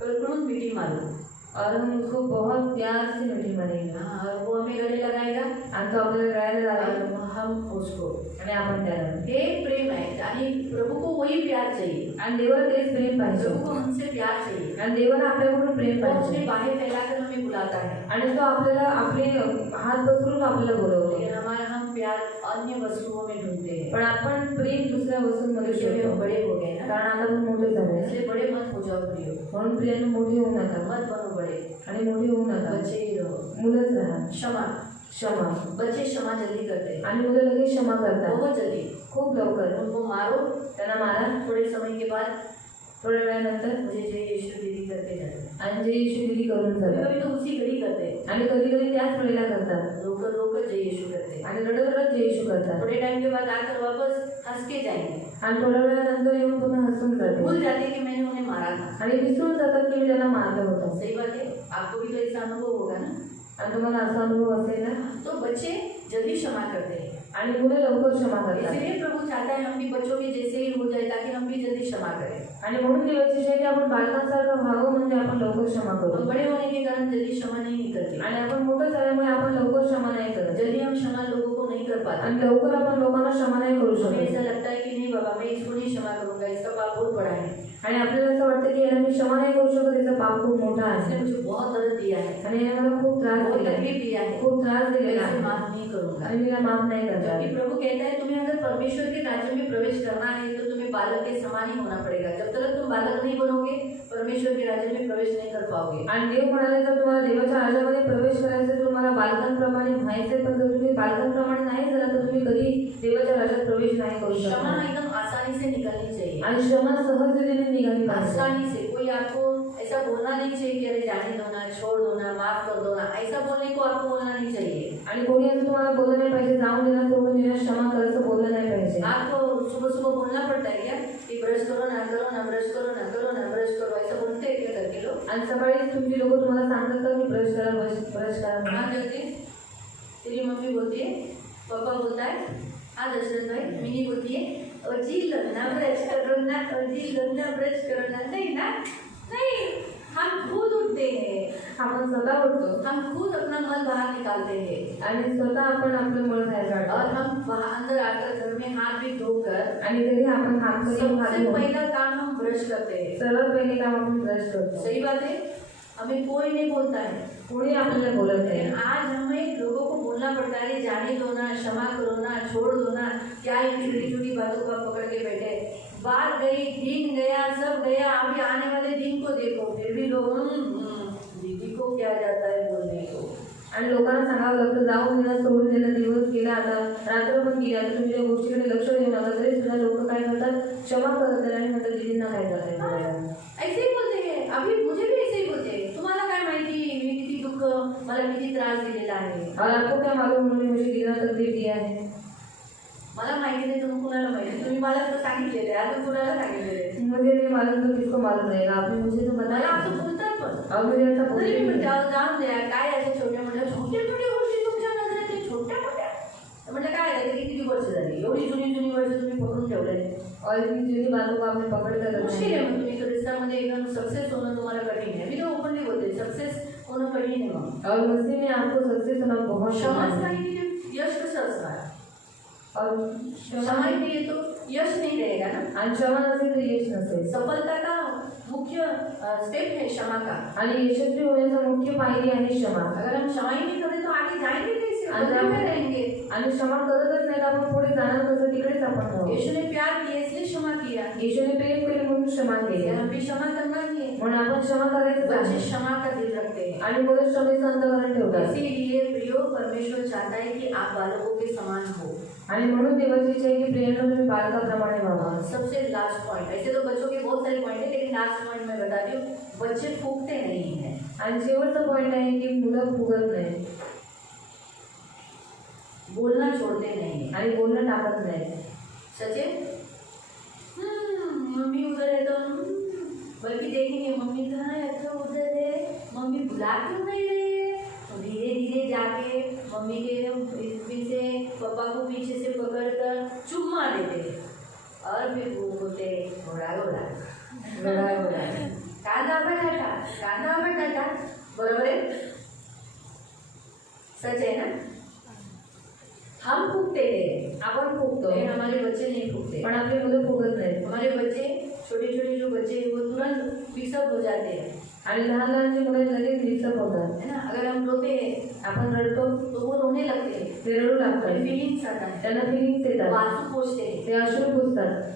कळकळून मिठी मारू और हम उसको बहुत प्यार से मीठी मारेंगे और वो हमें गले लगाएगा आणि तो आपल्याला गळ्याला और लागेल हम उसको आणि आपण त्याला हे प्रेम आहे आणि प्रभु को वही प्यार चाहिए आणि देवाला तेच प्रेम पाहिजे प्रभु को हमसे प्यार चाहिए आणि देवाला आपल्याकडून प्रेम वो पाहिजे अपने बाहें फैलाकर हमें बुलाता है आणि तो आपल्याला आपले हात पसरून आपल्याला बोलवते लेकिन हमारा हम प्यार अन्य वस्तुओं में ढूंढते हैं पण आपण प्रेम दुसऱ्या वस्तूंमध्ये क्योंकि शोधतो हम बड़े हो गए ना कारण आता आपण मोठे झाले इसलिए बड़े मत हो जाओ प्रियो म्हणून प्रियांनो मोठे होऊ नका मत बनो बड़े आणि मोठे होऊ नका बच्चे ही रहो मुलंच राहा क्षमा क्षमा बच्चे क्षमा जल्दी करते हैं आणि मुलं लगेच क्षमा करतात बहुत जल्दी खूप लवकर उनको मारो त्यांना मारा थोड़े समय के बाद थोड्या वेळानंतर मुझे जय यीशु दीदी करते जाते आणि जे येशू दिली करून कभी जातात कभी तो उसी घड़ी करते हैं आणि कधी कधी त्याच वेळेला करतात रोकर रोकर जय यीशु करते हैं आणि रडत रडत जे येशू करतात थोड़े टाइम के बाद आकर वापस हंस के जाएंगे आणि थोड्या वेळानंतर येऊन पुन्हा हसून जाते भूल जाते कि मैंने उन्हें मारा था आणि विसरून जातात की मी त्यांना मारलं होतं सही बात है आपको भी तो ऐसा अनुभव होगा ना आणि तुम्हाला असा अनुभव असेल ना तो बच्चे जल्दी क्षमा करते हैं आणि मुलं लवकर क्षमा करतात इसलिए प्रभु चाहता है हम भी बच्चों के जैसे ही हो जाए ताकि हम भी जल्दी क्षमा करें आणि म्हणून देवाची इच्छा आहे की आपण बालकांसारखं व्हावं म्हणजे आपण लवकर क्षमा हम करू बड़े होने के कारण जल्दी क्षमा नहीं करते आणि आपण मोठं झाल्यामुळे आपण लवकर क्षमा नाही करत जल्दी हम क्षमा लोगों को नहीं कर पाते आणि लवकर आपण लोकांना क्षमा नाही करू हमें शकत ऐसा लगता है कि नहीं बाबा मैं इसको नहीं क्षमा करूंगा इसका पाप बहुत बड़ा है आणि आपल्याला असं वाटतं की याला मी क्षमा नाही करू शकत याचा पाप खूप मोठा इसने आहे मुझे बहुत दर्द दिया है आणि याने मला खूप त्रास बहुत दिला तकलीफ दिया है खूप त्रास मैं दिलेला इसे आहे माफ नहीं करूंगा आणि मला माफ नाही करणार क्योंकि प्रभु कहता है तुम्हें अगर परमेश्वर के राज्य में प्रवेश करना है तो तुम्हें बालक के समान ही होना पड़ेगा जब तक तुम बालक नहीं बनोगे परमेश्वर के राज्य में प्रवेश नहीं कर पाओगे आणि देव म्हणाले जर तुम्हाला देवाच्या राज्यामध्ये प्रवेश करायचा तर तुम्हाला बालकांप्रमाणे व्हायचे पण जर तुम्ही बालकांप्रमाणे नाही झाला तर तुम्ही कधी देवाच्या राज्यात प्रवेश नाही करू क्षमा शकणार एकदम आसानी से निकलनी चाहिए आणि क्षमा सहजतेने निघाली पाहिजे आसानी से कोई आपको ऐसा बोलना नहीं चाहिए कि अरे जाने दो ना छोड़ दो ना माफ कर दो ना ऐसा बोलने को आपको बोलना नहीं चाहिए आणि कोणी असं तुम्हाला बोललं नाही पाहिजे जाऊन देणं सोडून देणं क्षमा कर असं बोललं नाही पाहिजे आपको सुबह सुबह बोलना पड़ता है क्या कि ब्रश करो ना करो ना ब्रश करो ना करो ना ब्रश करो ऐसा बोलते हैं क्या करके लोग आणि सकाळी तुमची लोक तुम्हाला सांगतात का की ब्रश करा ब्रश करा म्हणून. हाँ करते तेरी मम्मी बोलती है पापा बोलता है हाँ दशरथ भाई मिनी बोलती है अजी लगना ब्रश करो ना अजी लगना ब्रश करो ना नहीं ना नहीं हम खुद उठते हैं आपण स्वतः उठतो हम खुद अपना मल बाहर निकालते हैं आणि स्वतः आपण आपलं मळ बाहेर और काढतो हम वहाँ अंदर आकर घर में हाथ भी धोकर आणि घरी आपण हात करून हात सबसे धुवून पहला काम हम ब्रश करते हैं सर्वात पहिले काम आपण ब्रश करतो सही बात है हमें कोई नहीं बोलता है कोणी आपल्याला बोलत नाही लेकिन आज हमें लोगों को बोलना पड़ता है जाने दो ना क्षमा करो ना छोड़ दो ना क्या इतनी छोटी छोटी बातों का पकड़ के बैठे बात गई दिन गया सब गया अभी आने वाले दिन को देखो फिर भी लोग दीदी को क्या जाता है बोलने को आणि लोकांना सांगावं लागतं जाऊन देणं सोडून देणं दिवस गेला आता रात्र पण गेली आता तुम्ही त्या गोष्टीकडे लक्ष देऊ नका तरी सुद्धा लोक काय करतात क्षमा करतात आणि म्हणतात दीदींना काय करायचं ऐसे ही बोलते हैं अभी मुझे भी ऐसे ही बोलते हैं तुम्हाला काय माहिती मी किती दुःख मला किती त्रास दिलेला आहे और आपको क्या मालूम उन्होंने मुझे कितना तकलीफ दिया है मला माहिती नाही तुम्ही कुणाला माहिती तुम्ही मला तर सांगितलेलं आहे अजून कुणाला सांगितलेलं आहे मुझे नहीं मालूम तो किसको मालूम रहेगा आपने मुझे तो मला बताया असं बोलतात पण और मुझे ऐसा तरी मी म्हणते बोलते अहो जाऊन द्या काय अशा छोट्या मोठ्या गोष्टी तुमच्या नजरेत ते छोट्या मोठ्या म्हटलं काय आहे ते किती वर्ष झाली एवढी जुनी वर्ष तुम्ही पकडून ठेवले और इतनी जुनी बातों को आपने पकड़ कर रखा मुश्किल आहे है मग तुम्ही ख्रिस्तामध्ये एकदम सक्सेस होणं तुम्हाला कठीण आहे मी तर ओपनली बोलते सक्सेस होणं कठीण आहे मग और मसीह में आपको सक्सेस होना बहुत क्षमाच क्षमा नाही यश कसं असणार और क्षमा नहीं है तो यश नहीं रहेगा ना आणि क्षमा नसेल तर यश नसेल सफलता का मुख्य स्टेप है क्षमा का आणि यशस्वी होण्याचा मुख्य पायरी आहे क्षमा अगर हम क्षमा ही नहीं करें तो आगे जाएंगे कैसे आगे बदले में रहेंगे आणि क्षमा करतच नाही तर आपण पुढे जाणार कसं तिकडेच आपण राहू यीशु ने प्यार किया इसलिए क्षमा किया येशूने प्रेम केले म्हणून क्षमा केली हम भी क्षमा करना चाहिए म्हणून आपण क्षमा करायचं बच्चे आहे क्षमा का दिल रखते हैं आणि मुलं क्षमेचं अंतःकरण ठेवतात इसीलिए प्रियो परमेश्वर चाहता है कि आप बालकों के समान हो आणि म्हणून देवाची इच्छा आहे की प्रेरणा तुम्ही बालकाप्रमाणे व्हावा सबसे लास्ट पॉइंट ऐसे तो बच्चों के बहुत सारे पॉइंट है लेकिन लास्ट पॉइंट मैं बताती हूँ बच्चे फूकते नहीं है आणि शेवटचा पॉइंट आहे की मुलं फुगत नाही बोलना छोड़ते नहीं है आणि बोलणं टाकत नाही सचिन मम्मी उधर है तो बल्कि देखेंगे मम्मी कहाँ है तो उधर है मम्मी बुला क्यों नहीं रही है तो धीरे धीरे जाके मम्मी के पीछे पापा को पीछे से पकड़ कर चुम्मा देते और फिर वो बोलते घोड़ा घोड़ा वेळा वेळा कांदा बटाटा कांदा बटाटा बरोबर आहे सच है ना हम फूकते हैं आपण फुगतो लेकिन हमारे बच्चे नहीं फूकते पण आपली मुलं फुगत नाहीत हमारे बच्चे छोटे छोटे जो बच्चे हैं वो तुरंत मिक्सअप हो जाते हैं आणि लहान लहान जी मुलं लगेच डिस्टर्ब होतात है ना अगर हम रोते हैं आपण रडतो तो वो रोने लगते हैं ते रडू लागतात फीलिंग्स आता है त्यांना फिलिंग्स येतात आंसू पोछते हैं ते अश्रू पुसतात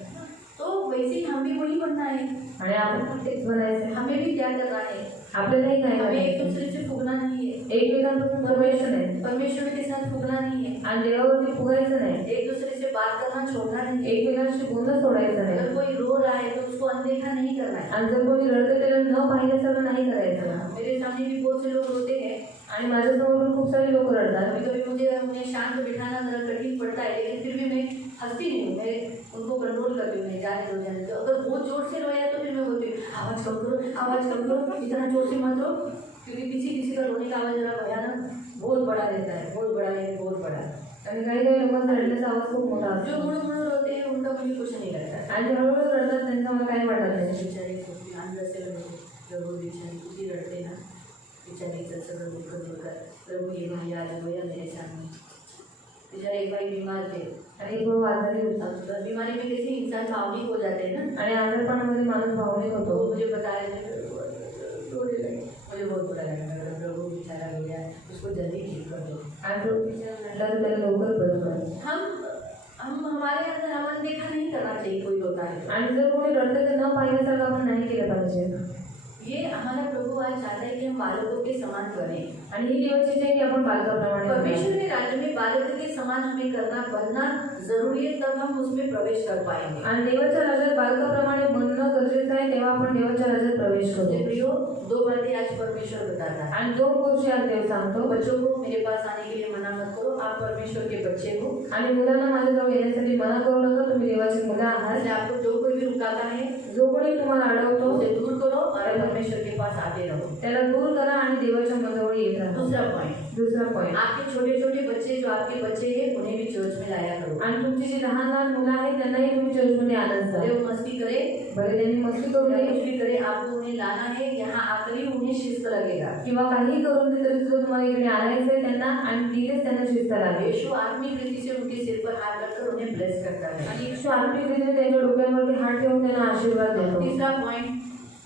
तो वैसे ही हम भी वही बनना है आणि आपण पण तेच बनायचं हमें भी क्या करना है आपल्यालाही काय हमें एक करायचं दूसरे से फूकना नहीं है एकमेकांपासून फुगायचं नाही परमेश्वर के साथ फूकना नहीं है आणि देवावरती फुगायचं नाही एक दूसरे से बात करना छोड़ना नहीं है एकमेकांशी बोलणं सोडायचं नाही अगर कोई रो रहा है तो उसको अनदेखा नहीं करना है आणि जर कोणी रडतं त्याला न पाहिल्यासारखं नाही करायचं मेरे सामने भी बहुत से लोग रोते हैं आणि माझ्यासमोर पण खूप सारे लोक रडतात कभी कभी मुझे उन्हें शांत बिठाना जरा कठिन पड़ता है लेकिन फिर भी मैं हंसती नहीं हूँ मैं उनको कंट्रोल करती हूँ नहीं जाने दो अगर बहुत जोर से रोया तो फिर मैं बोलती हूँ आवाज़ कम करो इतना जोर से मत रो क्योंकि किसी का रोने का आवाज़ जरा भयानक बहुत बड़ा रहता है बहुत बड़ा है बहुत बड़ा आणि काही काही लोकांचा रडण्याचा आवाज खूप मोठा जो असतो मुड़ मुड़ रोते हैं उनका मुझे कुछ नहीं लगता है आणि हळूहळू रडतात त्यांचं मला काही वाटत नाही बिचारे खूप अंदर से प्रभु बिचारी किती रडते ना बिचारीचं सगळं दुःख दूर कर प्रभु ये भाई आज गया मेरे सामने बेचारे एक भाई बीमार थे आणि एक भाऊ आजारी होता अब बीमारी में कैसे इंसान भावनिक हो जाते हैं ना आणि आजारपणामध्ये माणूस भावनिक तो होतो मुझे बताया मुझे बहुत बुरा लगा मेरा प्रभु बेचारा हो गया उसको जल्दी ठीक कर दो आणि तो म्हटलं तर त्याला लवकर बरं कर हम हमारे अंदर हमन देखा नहीं करना चाहिए कोई होता है आणि जर कोणी रडतं तर न पाहिल्यासारखं आपण नाही केलं पाहिजे ये हमारा प्रभु आज चाहता है कि हम बालकों के समान बने आणि ही देवाची इच्छा आहे की आपण बालकाप्रमाणे परमेश्वर के राज्य में बालक के समान हमें करना बनना जरूरी है तब हम उसमें प्रवेश कर पाएंगे आणि देवाच्या राज्यात बालकाप्रमाणे बनणं गरजेचं आहे तेव्हा आपण देवाच्या राज्यात प्रवेश तो करू प्रियो दो बातें आज परमेश्वर बताता है आणि दोन गोष्टी आज देव सांगतो बच्चों को मेरे पास आने के लिए मना मत करो आप परमेश्वर के बच्चे हो आणि मुलांना माझ्याजवळ येण्यासाठी मना करू नका तुम्ही देवाची मुलं आहात आज आपको जो कोई भी रुकाता है जो कोणी तुम्हाला अडवतो उसे दूर करो और परमेश्वर के पास आते रहो त्याला दूर करा आणि देवाच्या जवळ येत राहा दूसरा पॉइंट दुसरा पॉइंट आपके छोटे छोटे बच्चे जो आपके बच्चे हैं उन्हें भी चर्च में लाया करो आणि तुमची जी लहान लहान मुलं आहेत त्यांनाही तुम्ही चर्चमध्ये आणत जा भले वो मस्ती करे भले त्यांनी मस्ती करू या नये कुछ भी करे आपको उन्हें लाना है यहाँ आकर ही उन्हें शिस्त लगेगा किंवा काही करून ते तरी सुद्धा तुम्हाला इकडे आणायचं आहे त्यांना आणि तिथेच त्यांना शिस्त लागेल यीशु आत्मिक रीति से उनके सिर पर हाथ रखकर उन्हें ब्लेस करता है आणि ईश्वर आत्मिक रीतीने त्यांच्या डोक्यावरती हात ठेवून त्यांना आशीर्वाद देतो तीसरा पॉइंट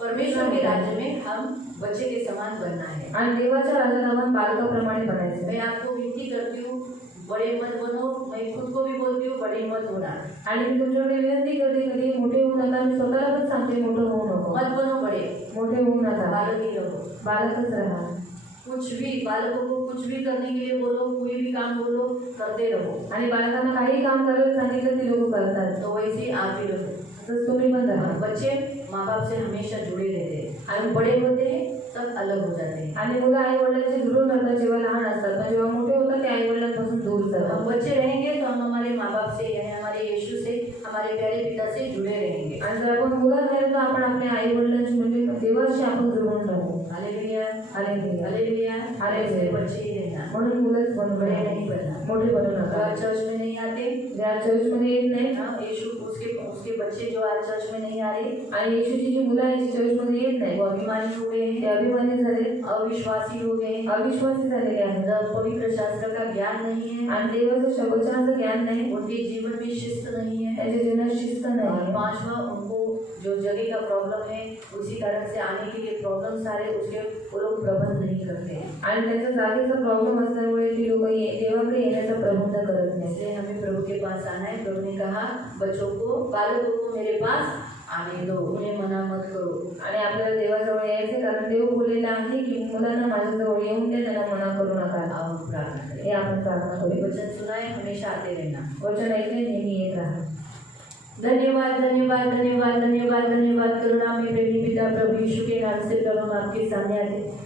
परमेश्वर के राज्य में हम बच्चे के समान बनना है आणि देवाच्या राज्यात आपण बालकाप्रमाणे बनायचं मैं आपको विनती करती हूँ बड़े मत बनो मैं खुद को भी बोलती हूँ बड़े मत होना आणि मी तुमच्याकडे विनंती करते कधी मोठे होऊ नका मी स्वतःला पण सांगते मोठं होऊ नको मत बनो बड़े मोठे होऊ नका बालक ही रहो बालकच राहा कुछ भी बालकों को कुछ भी करने के लिए बोलो कोई भी काम बोलो करते रहो आणि बालकांना काही काम करायला सांगितलं ती लोक करतात तो वैसे आप ही रहो तसंच तुम्ही पण राहा बच्चे माँ बाप से हमेशा जुड़े रहते हैं और बड़े होते हैं तब अलग हो जाते हैं आणि मुलं आई वडिलांशी जुळून राहतात जेव्हा लहान असतात पण जेव्हा मोठे होतात ते आई वडिलांपासून दूर हम जातात बच्चे रहेंगे तो हम हमारे माँ बाप से यानी हमारे यीशु से हमारे प्यारे पिता से जुड़े रहेंगे आणि जर आपण मुलं राहिलो तर आपण आपल्या आई वडिलांची म्हणजे देवाशी आपण जुळून राहू हालेलुया हालेलुया हालेलुया हालेलुया. ऐसे बच्चे ही रहना म्हणून मुलंच बनू बड़े नये. नहीं बनना मोठे बनू जो नका आज चर्च में नहीं आते ज्या चर्चमध्ये येत नाही हाँ, यीशु उसके उसके बच्चे जो आज चर्च में नहीं आ रहे आणि येशूची जी मुलं आहेत जी चर्चमध्ये येत नाही वो अभिमानी हो गए ते हैं अभिमानी झाले अविश्वासी हो गए हैं अविश्वासी झालेले आहेत पवित्र शास्त्र का ज्ञान नहीं है आणि देवाचं शबवचनाचं ज्ञान नाही उनके जीवन में शिस्त नहीं है त्यांच्या जीवनात शिस्त और नाही पांचवा उनको जो जगह का प्रॉब्लम है उसी कारण से आने के लिए प्रॉब्लम सारे उसके वो लोग प्रबंध नहीं करते हैं आणि त्यांच्या जागेचा प्रॉब्लेम असल्यामुळे ती लोक देवाकडे येण्याचा प्रबंध करत नाही इसलिए हमें प्रभु के पास आना है प्रभु ने कहा बच्चों को बालकों को मेरे पास आने दो उन्हें मना मत करो आणि आपल्याला देवाजवळ यायचे कारण देव बोललेला आहे की मुलांना माझ्याजवळ येऊन दे त्यांना मना करू नका आओ प्रार्थना हे करें आपण प्रार्थना करू वचन सुनाए हमेशा आते रहना वचन ऐकले नेहमी येत राहा धन्यवाद धन्यवाद धन्यवाद धन्यवाद धन्यवाद करुणा में प्रेमी पिता प्रभु यीशु के नाम से प्रभु हम आपके सामने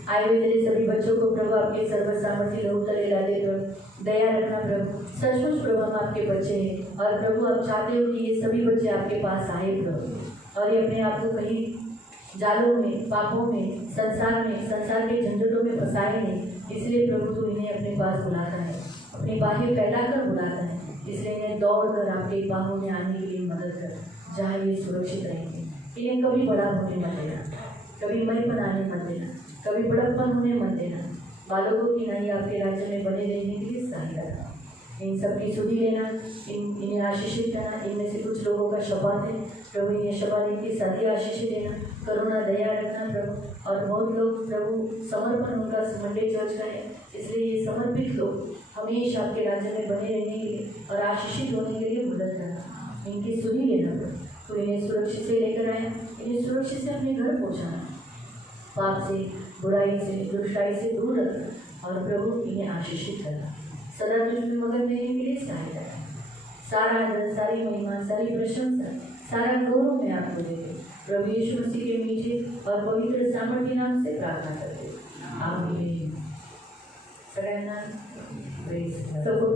आए हुए तेरे सभी बच्चों को प्रभु आपके सर्व सामर्थ्य लहू तले ला दे प्रभु दया रखना प्रभु सचमुच प्रभु हम आपके बच्चे हैं और प्रभु आप चाहते हो कि ये सभी बच्चे आपके पास आए प्रभु और ये अपने आप को कहीं जालों में पापों में संसार के झंझटों में फंसाए नहीं इसलिए प्रभु तू इन्हें अपने पास बुलाता है अपनी बाहें फैलाकर बुलाता है इसलिए इन्हें दौड़ कर आपके बाहों में आने के लिए मदद कर जहाँ ये सुरक्षित रहेंगे इन्हें कभी बड़ा होने मत देना, कभी मईपन आने मत देना, कभी बड़प्पन होने मत देना। बालकों की नहीं आपके राज्य में बने रहने के लिए सहायता करना। इन सबकी सुधि लेना, इन्हें आशीषित करना। इनमें से कुछ लोगों का शपथ है प्रभु, इन्हें शपथ इनकी सारी आशीषित देना, करुणा दया रखना प्रभु। और बहुत लोग प्रभु समर्पण उनका मंडे चर्च का है, इसलिए ये समर्पित लोग हमेशा आपके राज्य में बने रहने के लिए और आशीषित होने के लिए मदद करना। इनकी सुधि लेना प्रभु, तो इन्हें सुरक्षित से लेकर आए, इन्हें सुरक्षित से अपने घर पहुँचाना, पाप से, बुराई से, दुष्टाई से दूर रखना और प्रभु इन्हें आशीषित करना, सदा तुझमें मगन देने के लिए सहायता करना। सारा आदर, सारी महिमा, सारी प्रशंसा, सारा गौरव मैं आपको देते प्रभु यीशु मसीह के मीठे और पवित्र सामर्थ्य नाम से प्रार्थना करते। आमीन। सबको